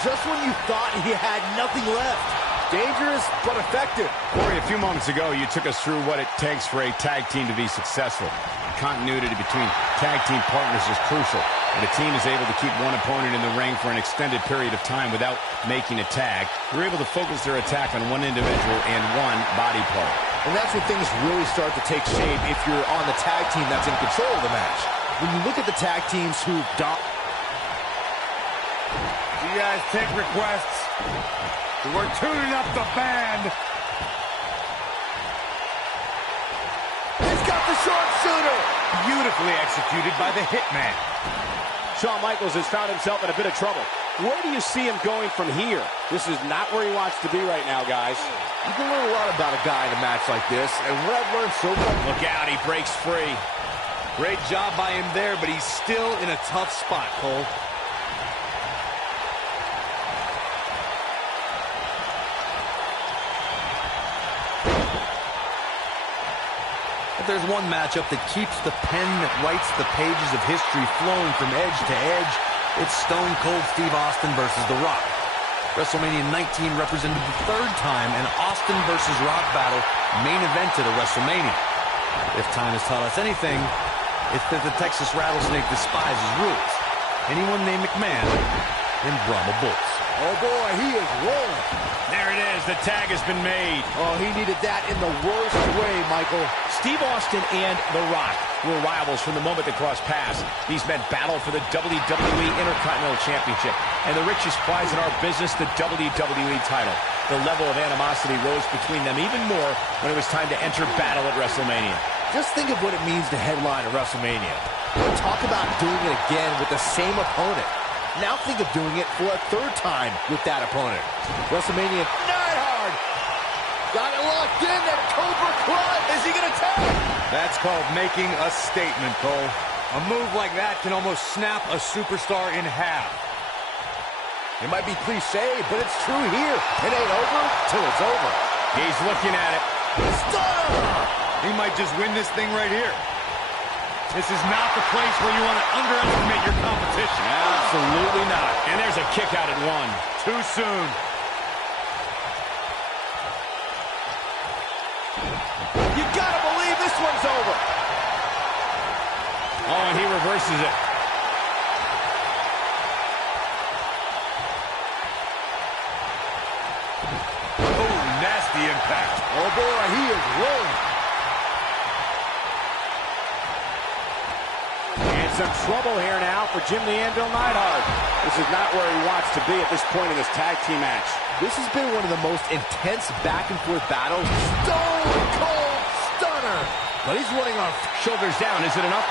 Just when you thought he had nothing left. Dangerous, but effective. Corey, a few moments ago, you took us through what it takes for a tag team to be successful. Continuity between tag team partners is crucial. When a team is able to keep one opponent in the ring for an extended period of time without making a tag, they're able to focus their attack on one individual and one body part. And that's when things really start to take shape if you're on the tag team that's in control of the match. When you look at the tag teams who've You guys take requests. We're tuning up the band. He's got the sharpshooter. Beautifully executed by the Hitman. Shawn Michaels has found himself in a bit of trouble. Where do you see him going from here? This is not where he wants to be right now, guys. You can learn a lot about a guy in a match like this, and what I've learned so far... Look out, he breaks free. Great job by him there, but he's still in a tough spot, Cole. If there's one matchup that keeps the pen that writes the pages of history flowing from edge to edge, it's Stone Cold Steve Austin versus The Rock. WrestleMania 19 represented the third time an Austin versus Rock battle main evented a WrestleMania. If time has taught us anything, it's that the Texas Rattlesnake despises rules. Anyone named McMahon in Brahma Bulls. Oh, boy, he is rolling. There it is. The tag has been made. Oh, he needed that in the worst way, Michael. Steve Austin and The Rock were rivals from the moment they crossed paths. These men battled for the WWE Intercontinental Championship and the richest prize in our business, the WWE title. The level of animosity rose between them even more when it was time to enter battle at WrestleMania. Just think of what it means to headline a WrestleMania. Talk about doing it again with the same opponent. Now think of doing it for a third time with that opponent. WrestleMania Neidhart got it locked in. That Cobra Clutch. Is he going to tag? That's called making a statement, Cole. A move like that can almost snap a superstar in half. It might be cliche, but it's true here. It ain't over till it's over. He's looking at it. Stunner! He might just win this thing right here. This is not the place where you want to underestimate your competition. Absolutely not. And there's a kick out at one. Too soon. You gotta believe this one's over. Oh, and he reverses it. Oh, nasty impact. Oh, boy, he is rolling. Some trouble here now for Jim the Anvil Neidhart. This is not where he wants to be at this point in this tag team match. This has been one of the most intense back-and-forth battles. Stone Cold Stunner! But he's running off. Shoulders down. Is it enough?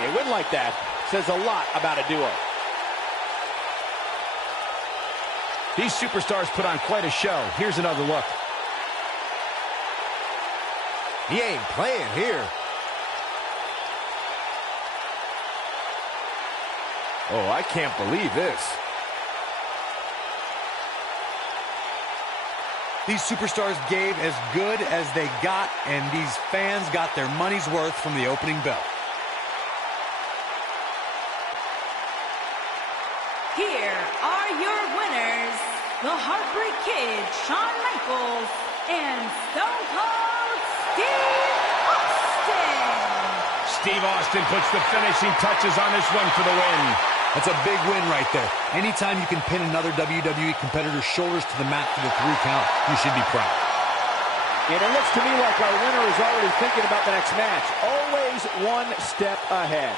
A win like that says a lot about a duo. These superstars put on quite a show. Here's another look. He ain't playing here. Oh, I can't believe this. These superstars gave as good as they got, and these fans got their money's worth from the opening bell. Here are your winners, the Heartbreak Kid, Shawn Michaels, and Stone Cold Steve Austin. Steve Austin puts the finishing touches on this one for the win. That's a big win right there. Anytime you can pin another WWE competitor's shoulders to the mat for the 3 count, you should be proud. And it looks to me like our winner is already thinking about the next match. Always one step ahead.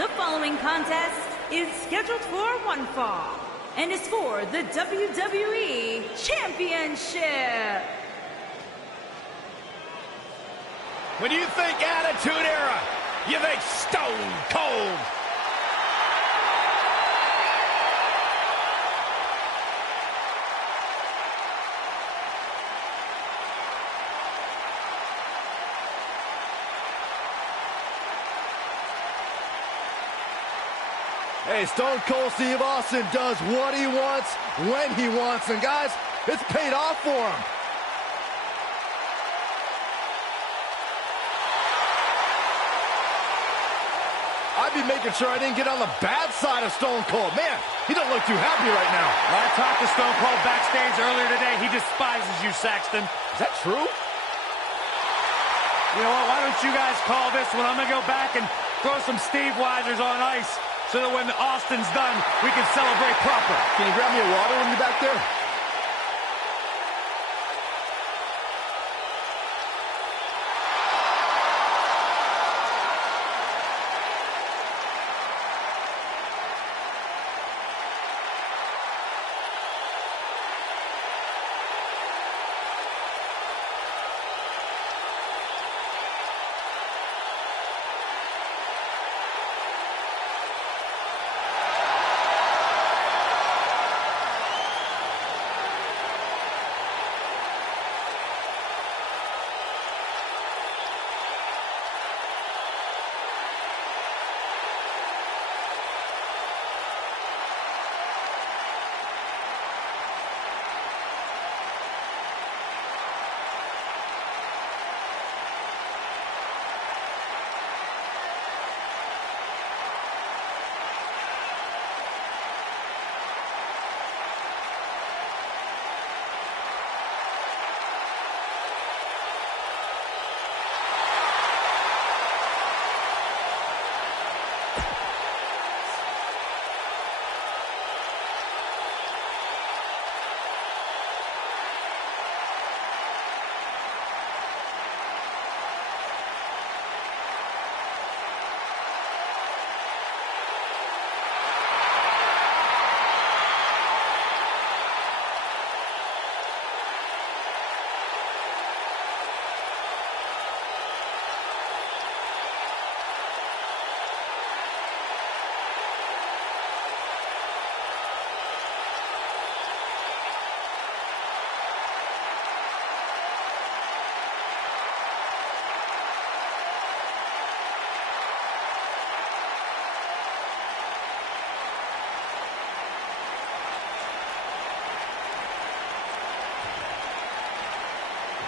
The following contest is scheduled for one fall and is for the WWE Championship. When you think Attitude Era, you think Stone Cold. Hey, Stone Cold Steve Austin does what he wants, when he wants, and guys, it's paid off for him. I'd be making sure I didn't get on the bad side of Stone Cold. Man, he doesn't look too happy right now. Well, I talked to Stone Cold backstage earlier today. He despises you, Saxton. Is that true? You know what? Why don't you guys call this one? I'm going to go back and throw some Steve Weisers on ice so that when Austin's done, we can celebrate proper. Can you grab me a water when you're back there?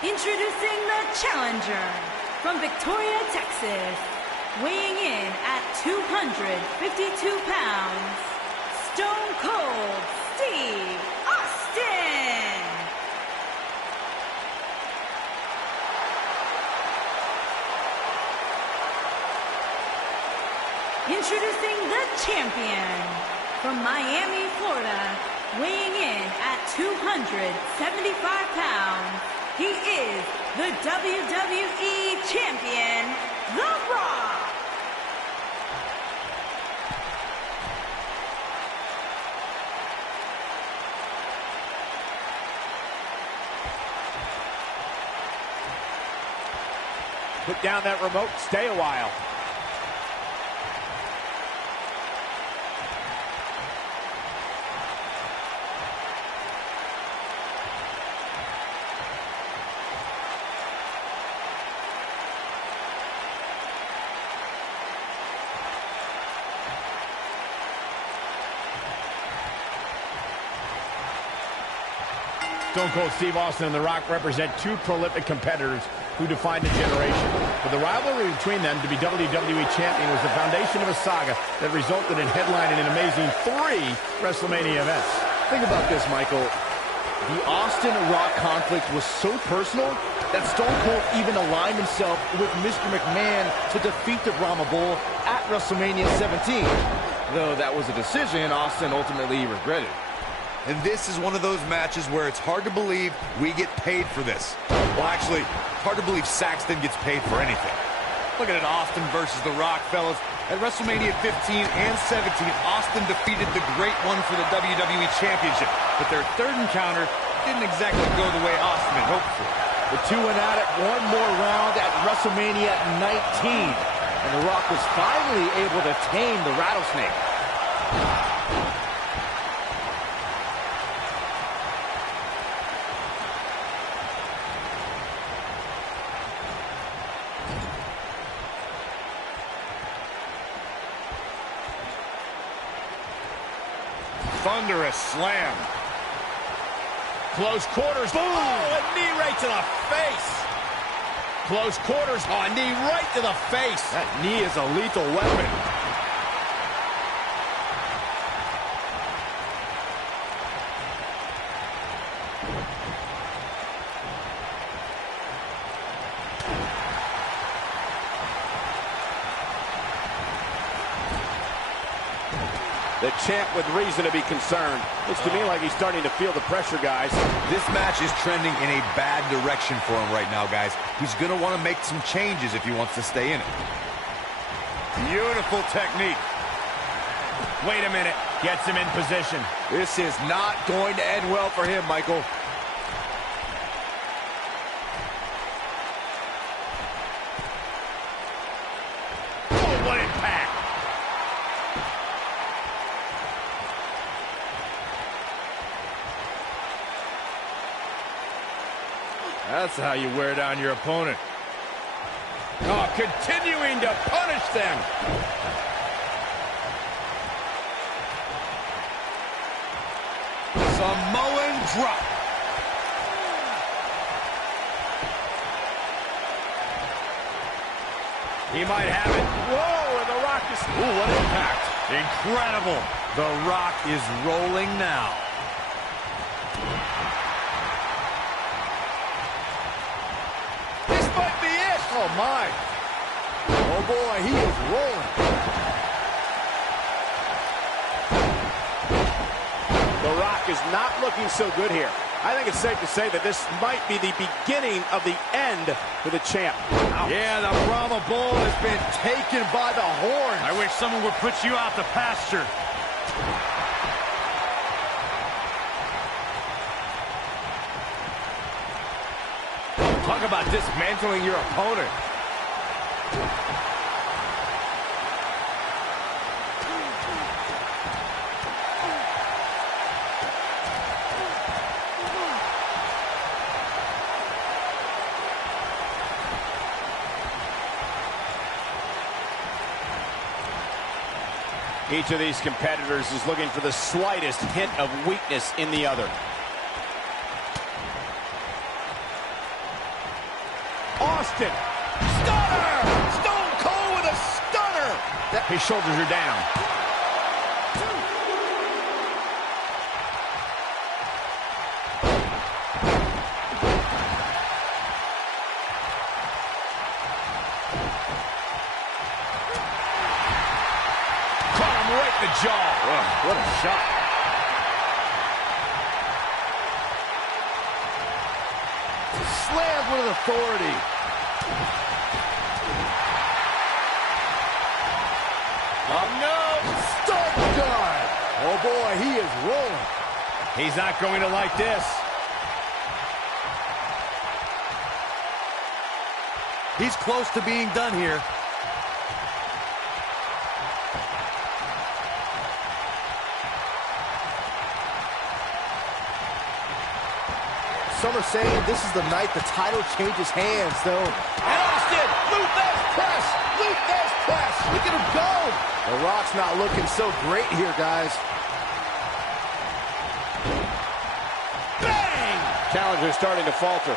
Introducing the challenger from Victoria, Texas, weighing in at 252 pounds, Stone Cold Steve Austin. Introducing the champion from Miami, Florida, weighing in at 275 pounds, he is the WWE Champion, The Rock. Put down that remote, stay a while. Stone Cold Steve Austin and The Rock represent two prolific competitors who defined a generation. For the rivalry between them to be WWE Champion was the foundation of a saga that resulted in headlining an amazing 3 WrestleMania events. Think about this, Michael. The Austin-Rock conflict was so personal that Stone Cold even aligned himself with Mr. McMahon to defeat the Brahma Bull at WrestleMania 17. Though that was a decision Austin ultimately regretted. And this is one of those matches where it's hard to believe we get paid for this. Well, actually, hard to believe Saxton gets paid for anything. Look at it, Austin versus The Rock, fellas. At WrestleMania 15 and 17, Austin defeated the Great One for the WWE Championship. But their third encounter didn't exactly go the way Austin had hoped for. The two went at it one more round at WrestleMania 19. And The Rock was finally able to tame the rattlesnake. Thunderous slam. Close quarters. Boom! Oh, a knee right to the face. Close quarters. Oh, a knee right to the face. That knee is a lethal weapon. The champ with reason to be concerned. Looks to me like he's starting to feel the pressure, guys. This match is trending in a bad direction for him right now, guys. He's going to want to make some changes if he wants to stay in it. Beautiful technique. Wait a minute. Gets him in position. This is not going to end well for him, Michael. Oh, what impact. That's how you wear down your opponent. Oh, continuing to punish them. Samoan drop. He might have it. Whoa, and The Rock is... Ooh, what impact. Incredible. The Rock is rolling now. This might be it. Oh, my. Oh, boy, he is rolling. The Rock is not looking so good here. I think it's safe to say that this might be the beginning of the end for the champ. Ouch. Yeah, the Brahma Bull has been taken by the horns. I wish someone would put you out to pasture. Talk about dismantling your opponent. Each of these competitors is looking for the slightest hint of weakness in the other. Austin! Stunner! Stone Cold with a stunner! His shoulders are down. Right in the jaw. Ugh, what a shot. Slammed with authority. Oh, no. Stun gun. Oh, boy, he is rolling. He's not going to like this. He's close to being done here. Some are saying this is the night the title changes hands, though. And Austin! Luther's press! Luther's press! Look at him go! The Rock's not looking so great here, guys. Bang! Challenger's starting to falter.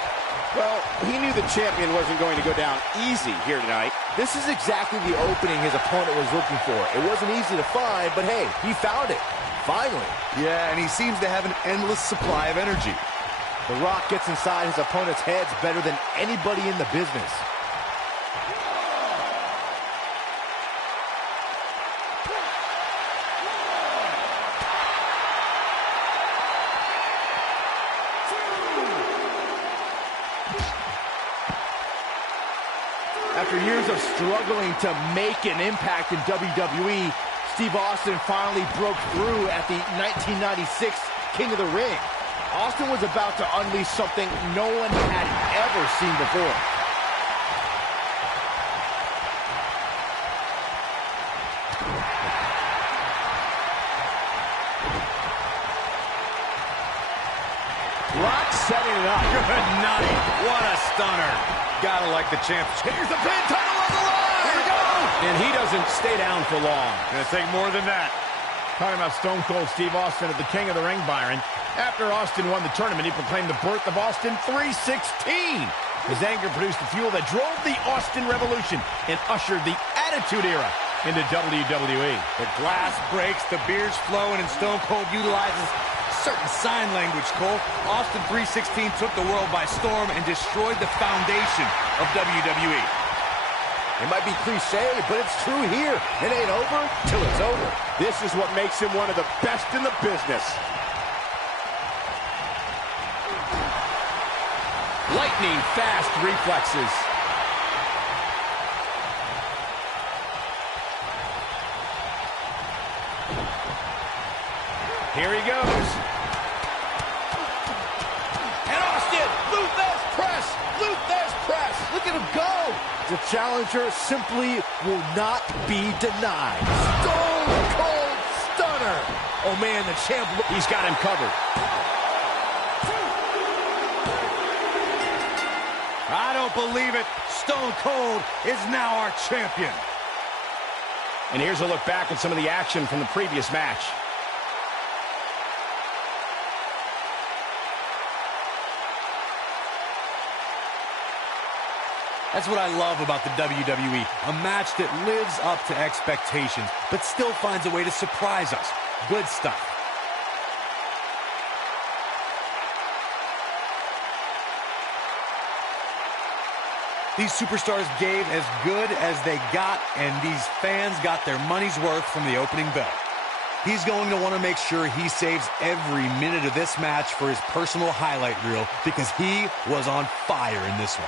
Well, he knew the champion wasn't going to go down easy here tonight. This is exactly the opening his opponent was looking for. It wasn't easy to find, but hey, he found it. Finally. Yeah, and he seems to have an endless supply of energy. The Rock gets inside his opponent's heads better than anybody in the business. After years of struggling to make an impact in WWE, Steve Austin finally broke through at the 1996 King of the Ring. Austin was about to unleash something no one had ever seen before. Rock setting it up. Good night. What a stunner. Gotta like the champ. Here's the pin, title on the line. Here we go. And he doesn't stay down for long. Gonna take more than that. Talking about Stone Cold Steve Austin at the King of the Ring, Byron. After Austin won the tournament, he proclaimed the birth of Austin 316. His anger produced the fuel that drove the Austin Revolution and ushered the Attitude Era into WWE. The glass breaks, the beers flowing, and Stone Cold utilizes certain sign language, Cole. Austin 316 took the world by storm and destroyed the foundation of WWE. It might be cliche, but it's true here. It ain't over till it's over. This is what makes him one of the best in the business. Lightning fast reflexes. Here he goes. And Austin, Luther's press, Luther's press. Look at him go. The challenger simply will not be denied. Stone Cold Stunner. Oh man, the champ. He's got him covered. I don't believe it. Stone Cold is now our champion. And here's a look back at some of the action from the previous match. That's what I love about the WWE. A match that lives up to expectations, but still finds a way to surprise us. Good stuff. These superstars gave as good as they got, and these fans got their money's worth from the opening bell. He's going to want to make sure he saves every minute of this match for his personal highlight reel, because he was on fire in this one.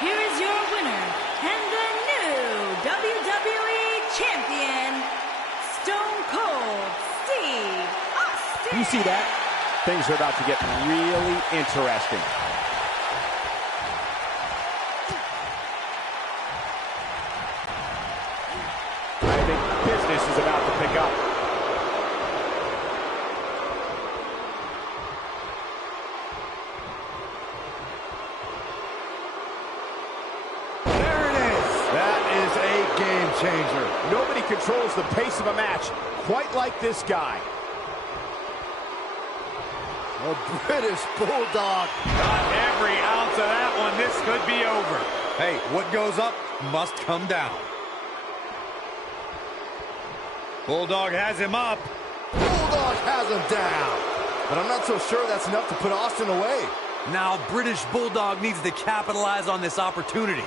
Here is your winner and the new WWE Champion, Stone Cold Steve Austin. You see that? Things are about to get really interesting. I think business is about to pick up. There it is. That is a game changer. Nobody controls the pace of a match quite like this guy. A British Bulldog. Not every ounce of that one. This could be over. Hey, what goes up must come down. Bulldog has him up. Bulldog has him down. But I'm not so sure that's enough to put Austin away. Now British Bulldog needs to capitalize on this opportunity.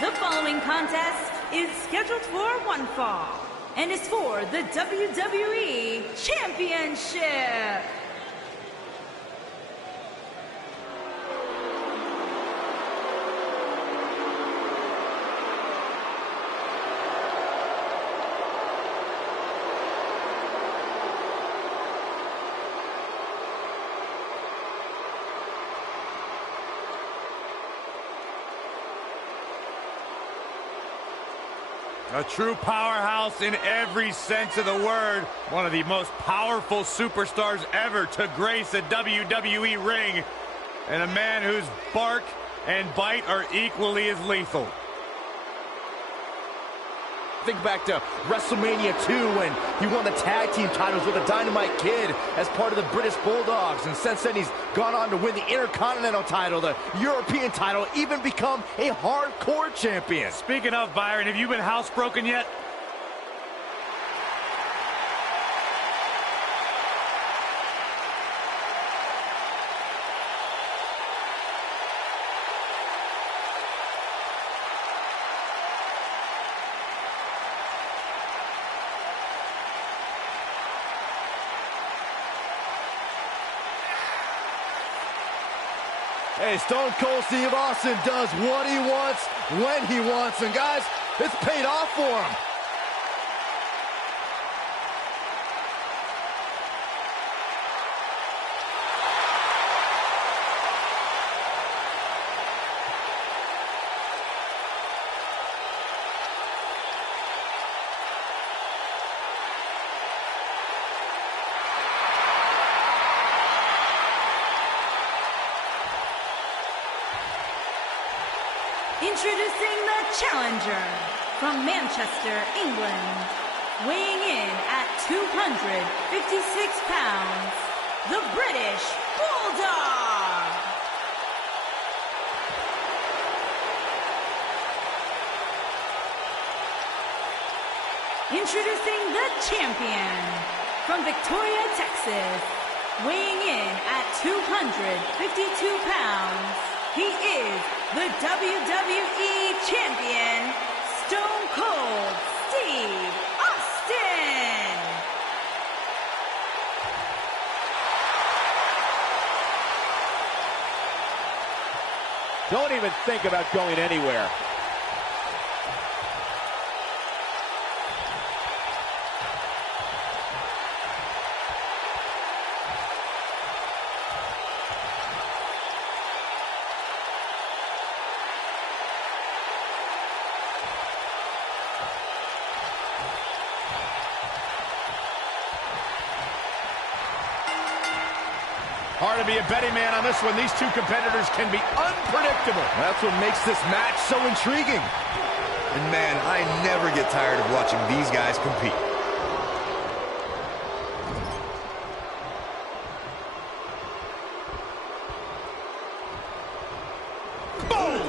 The following contest is scheduled for one fall and is for the WWE Championship. A true powerhouse in every sense of the word. One of the most powerful superstars ever to grace a WWE ring. And a man whose bark and bite are equally as lethal. Think back to WrestleMania 2 when he won the tag team titles with the Dynamite Kid as part of the British Bulldogs. And since then, he's gone on to win the Intercontinental title, the European title, even become a hardcore champion. Speaking of, Byron, have you been housebroken yet? Hey, Stone Cold Steve Austin does what he wants, when he wants, and guys, it's paid off for him. Introducing the challenger from Manchester, England, weighing in at 256 pounds, the British Bulldog. Introducing the champion from Victoria, Texas, weighing in at 252 pounds, he is the WWE Champion, Stone Cold Steve Austin. Don't even think about going anywhere. Hard to be a betting man on this one. These two competitors can be unpredictable. That's what makes this match so intriguing. And man, I never get tired of watching these guys compete. Boom!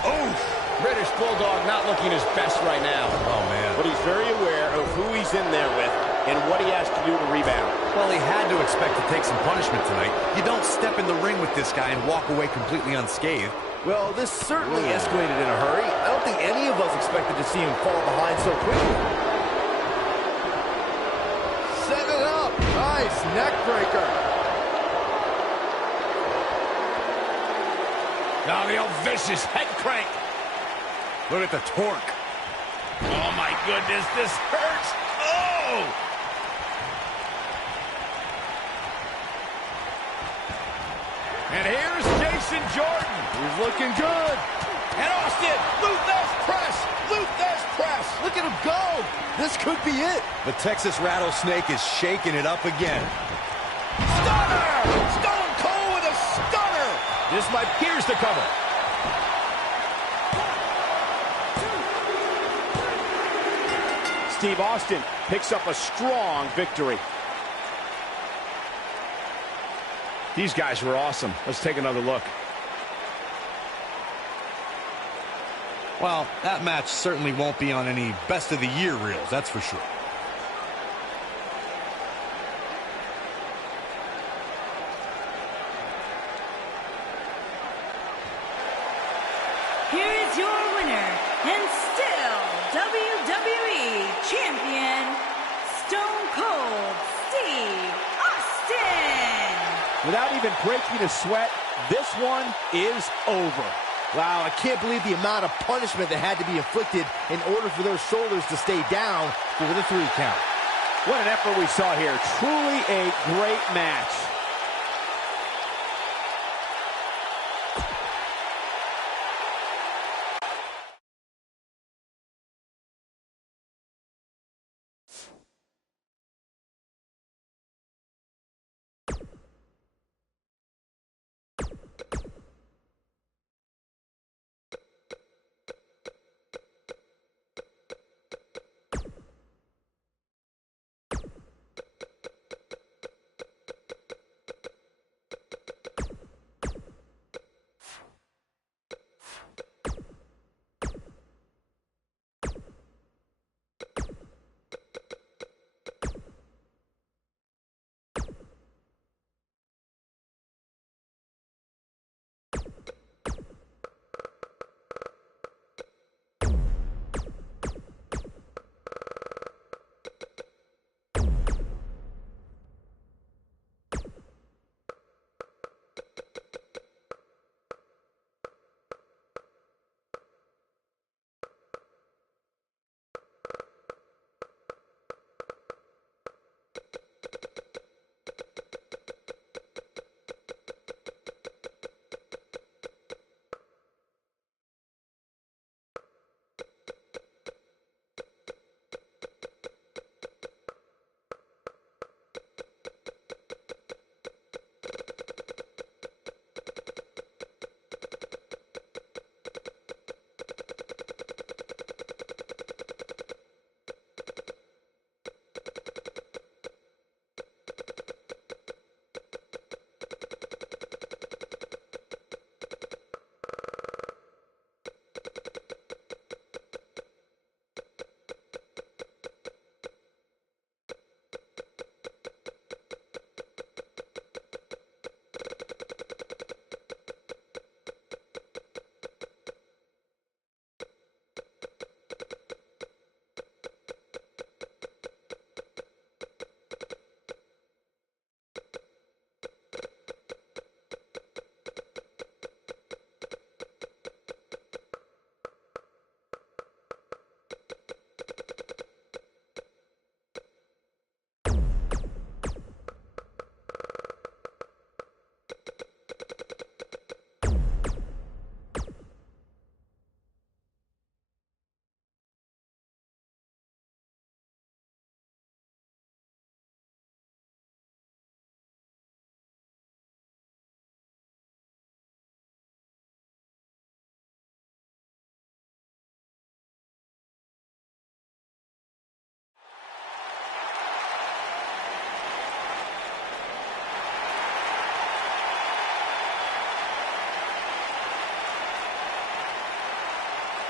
Oh! British Bulldog not looking his best right now. Oh, man. But he's very aware of who he's in there with and what he has to do to rebound. Well, he had to expect to take some punishment tonight. You don't step in the ring with this guy and walk away completely unscathed. Well, this certainly escalated in a hurry. I don't think any of us expected to see him fall behind so quickly. Set it up. Nice neck breaker. Now the old vicious head crank. Look at the torque. Oh my goodness, this hurts. Oh! And here's Jason Jordan. He's looking good. And Austin, Luther's press. Luther's press. Look at him go. This could be it. The Texas Rattlesnake is shaking it up again. Stunner! Stone Cold with a stunner. This might, here's the cover. Steve Austin picks up a strong victory. These guys were awesome. Let's take another look. Well, that match certainly won't be on any best of the year reels, that's for sure. Here even break me to sweat. This one is over. Wow, I can't believe the amount of punishment that had to be inflicted in order for those shoulders to stay down for the 3 count. What an effort we saw here. Truly a great match.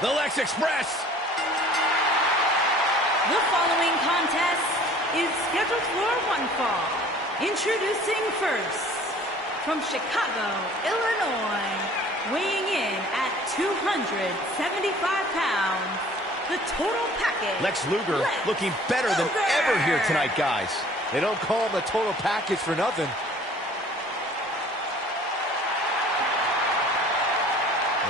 The Lex Express. The following contest is scheduled for one fall. Introducing first, from Chicago, Illinois, weighing in at 275 pounds, the total package. Lex Luger looking better than ever here tonight, guys. They don't call him the total package for nothing.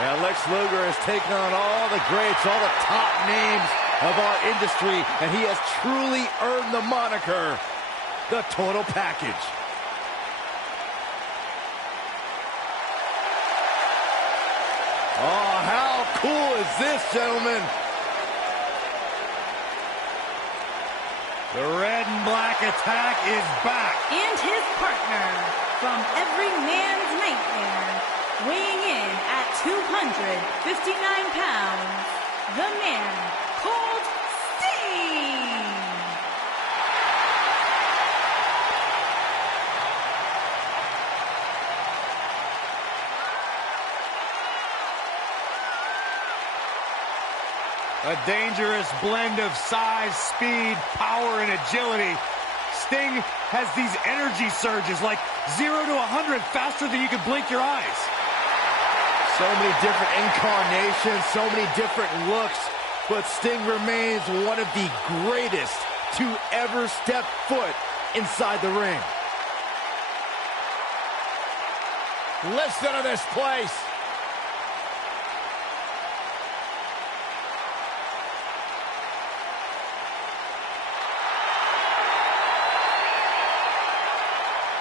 Yeah, Lex Luger has taken on all the greats, all the top names of our industry, and he has truly earned the moniker, the total package. Oh, how cool is this, gentlemen? The red and black attack is back. And his partner, from every man's nightmare, weighing in at 259 pounds, the man called Sting. A dangerous blend of size, speed, power, and agility. Sting has these energy surges, like 0 to 100 faster than you can blink your eyes. So many different incarnations, so many different looks, but Sting remains one of the greatest to ever step foot inside the ring. Listen to this place.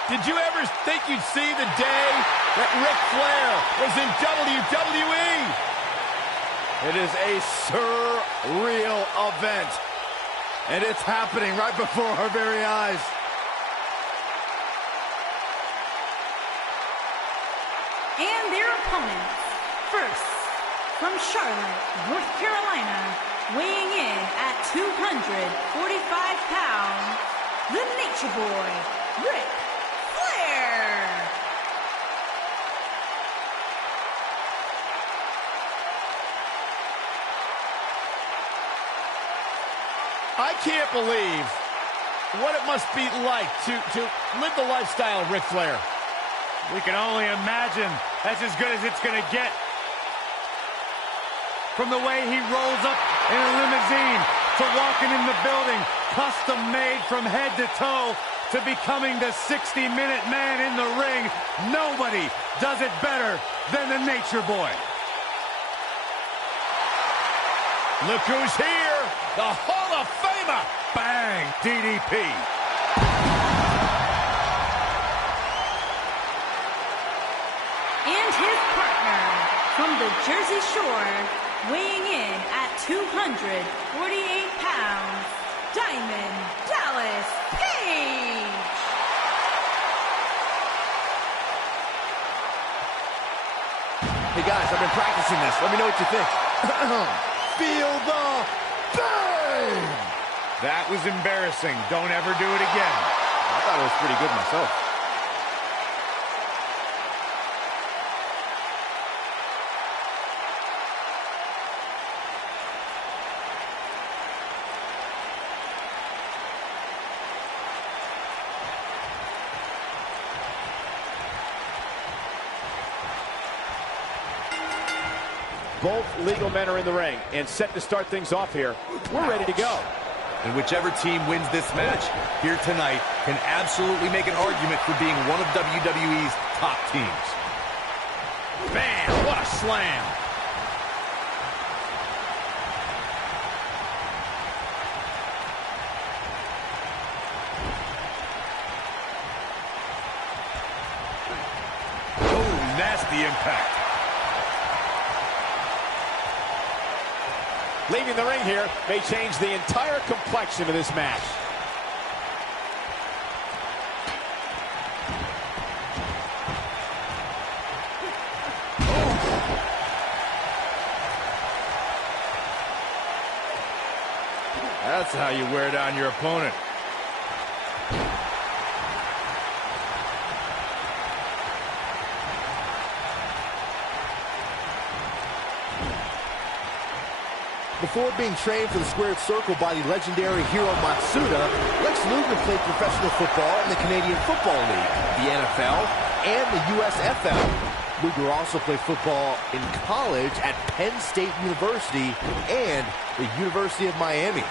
Did you ever think you'd see the day that Ric Flair was in WWE? It is a surreal event, and it's happening right before our very eyes. And their opponents, first, from Charlotte, North Carolina, weighing in at 245 pounds, the Nature Boy, Ric Flair. I can't believe what it must be like to live the lifestyle of Ric Flair. We can only imagine. That's as good as it's going to get. From the way he rolls up in a limousine to walking in the building, custom made from head to toe, to becoming the 60-minute man in the ring, nobody does it better than the Nature Boy. Look who's here, the Hall of Famer. Bang! DDP. And his partner, from the Jersey Shore, weighing in at 248 pounds, Diamond Dallas Page. Hey guys, I've been practicing this. Let me know what you think. Feel the bang! That was embarrassing. Don't ever do it again. I thought it was pretty good myself. Both legal men are in the ring and set to start things off here. We're ready to go. And whichever team wins this match here tonight can absolutely make an argument for being one of WWE's top teams. Bam! What a slam! Oh, nasty impact. Leaving the ring here may change the entire complexion of this match. That's how you wear down your opponent. Before being trained for the squared circle by the legendary hero Matsuda, Lex Luger played professional football in the Canadian Football League, the NFL, and the USFL. Luger also played football in college at Penn State University and the University of Miami.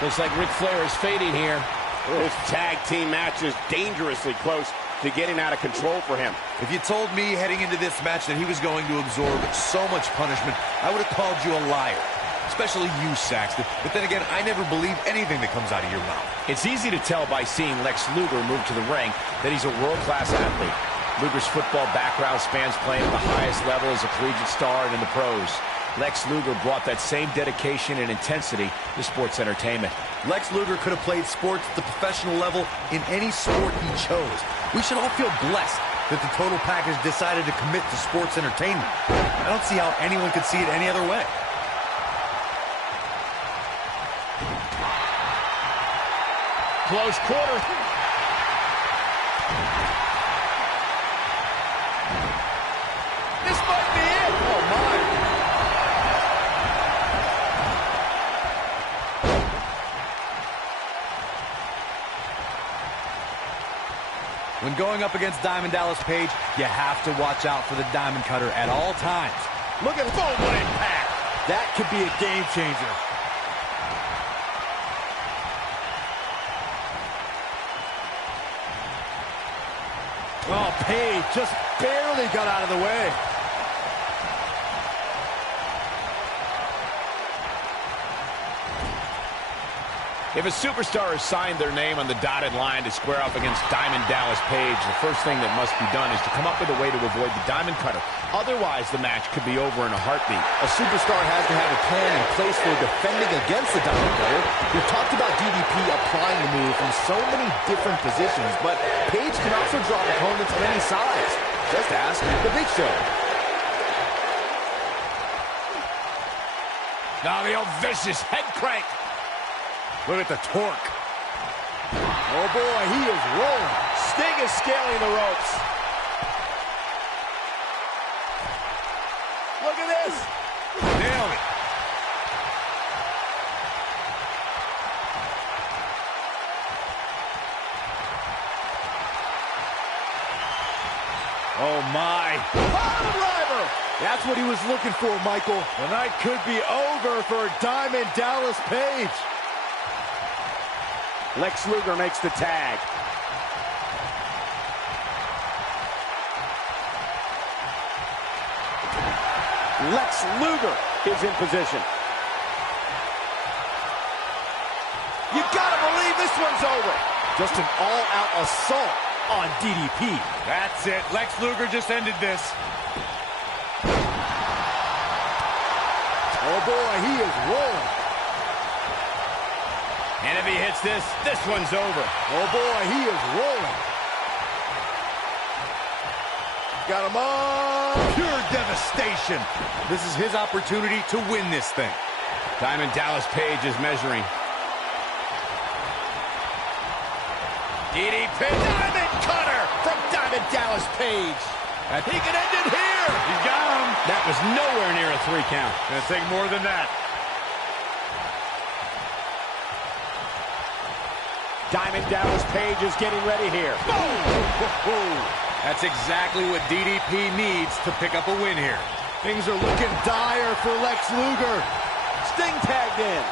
Looks like Ric Flair is fading here. This tag team match is dangerously close to getting out of control for him. If you told me heading into this match that he was going to absorb so much punishment, I would have called you a liar. Especially you, Saxton. But then again, I never believe anything that comes out of your mouth. It's easy to tell by seeing Lex Luger move to the ring that he's a world-class athlete. Luger's football background spans playing at the highest level as a collegiate star and in the pros. Lex Luger brought that same dedication and intensity to sports entertainment. Lex Luger could have played sports at the professional level in any sport he chose. We should all feel blessed that the total package decided to commit to sports entertainment. I don't see how anyone could see it any other way. Close quarter. This might be it. Oh, my. When going up against Diamond Dallas Page, you have to watch out for the Diamond Cutter at all times. Look at boom, what impact. That could be a game changer. Oh, Page just barely got out of the way. If a superstar has signed their name on the dotted line to square off against Diamond Dallas Page, the first thing that must be done is to come up with a way to avoid the Diamond Cutter. Otherwise, the match could be over in a heartbeat. A superstar has to have a plan in place for defending against the Diamond Cutter. We've talked about DDP applying the move from so many different positions, but Page can also drop opponents of any size. Just ask the Big Show. Now the old vicious head crank. Look at the torque. Oh, boy, he is rolling. Sting is scaling the ropes. Look at this. Nailed it. Oh, my. Pile driver. That's what he was looking for, Michael. The night could be over for Diamond Dallas Page. Lex Luger makes the tag. Lex Luger is in position. You gotta believe this one's over. Just an all-out assault on DDP. That's it. Lex Luger just ended this. Oh, boy, he is rolling. And if he hits this, this one's over. Oh, boy, he is rolling. Got him up. Pure devastation. This is his opportunity to win this thing. Diamond Dallas Page is measuring. DDP. Diamond Cutter from Diamond Dallas Page. And he can end it here. He's got him. That was nowhere near a 3 count. Gonna take more than that. Diamond Dallas Page is getting ready here. Boom! That's exactly what DDP needs to pick up a win here. Things are looking dire for Lex Luger. Sting tagged in.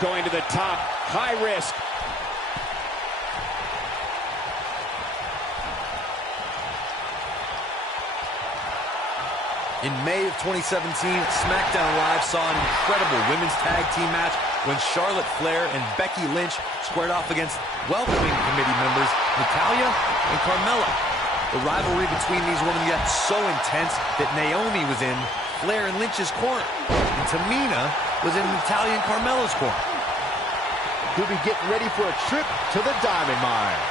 Going to the top. High risk. In May of 2017, SmackDown Live saw an incredible women's tag team match when Charlotte Flair and Becky Lynch squared off against welcoming committee members Natalya and Carmella. The rivalry between these women got so intense that Naomi was in Flair and Lynch's corner, and Tamina was in Natalya and Carmella's corner. He'll be getting ready for a trip to the Diamond Mine.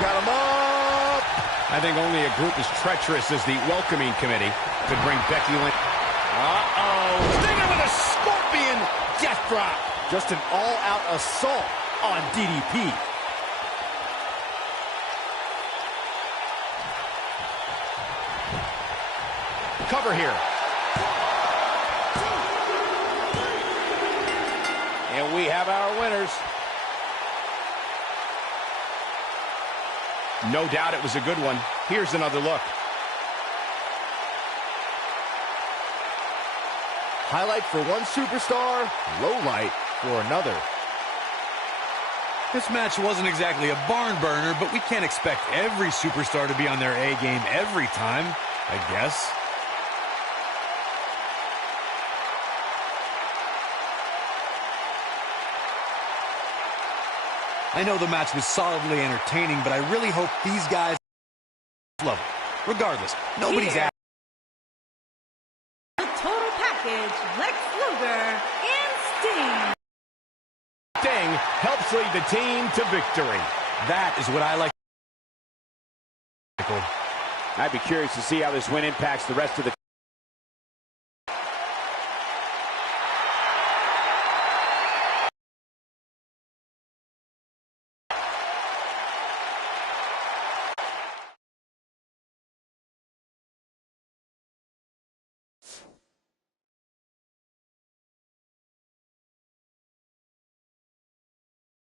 Got him up. I think only a group as treacherous as the welcoming committee could bring Becky Lynch. Uh-oh. Stinger with a scorpion death drop. Just an all-out assault on DDP. Cover here. And we have our winners. No doubt it was a good one. Here's another look. Highlight for one superstar, low light for another. This match wasn't exactly a barn burner, but we can't expect every superstar to be on their A game every time, I guess. I know the match was solidly entertaining, but I really hope these guys love it. Regardless, nobody's asking. The total package, Lex Luger and Sting. Sting helps lead the team to victory. That is what I like. I'd be curious to see how this win impacts the rest of the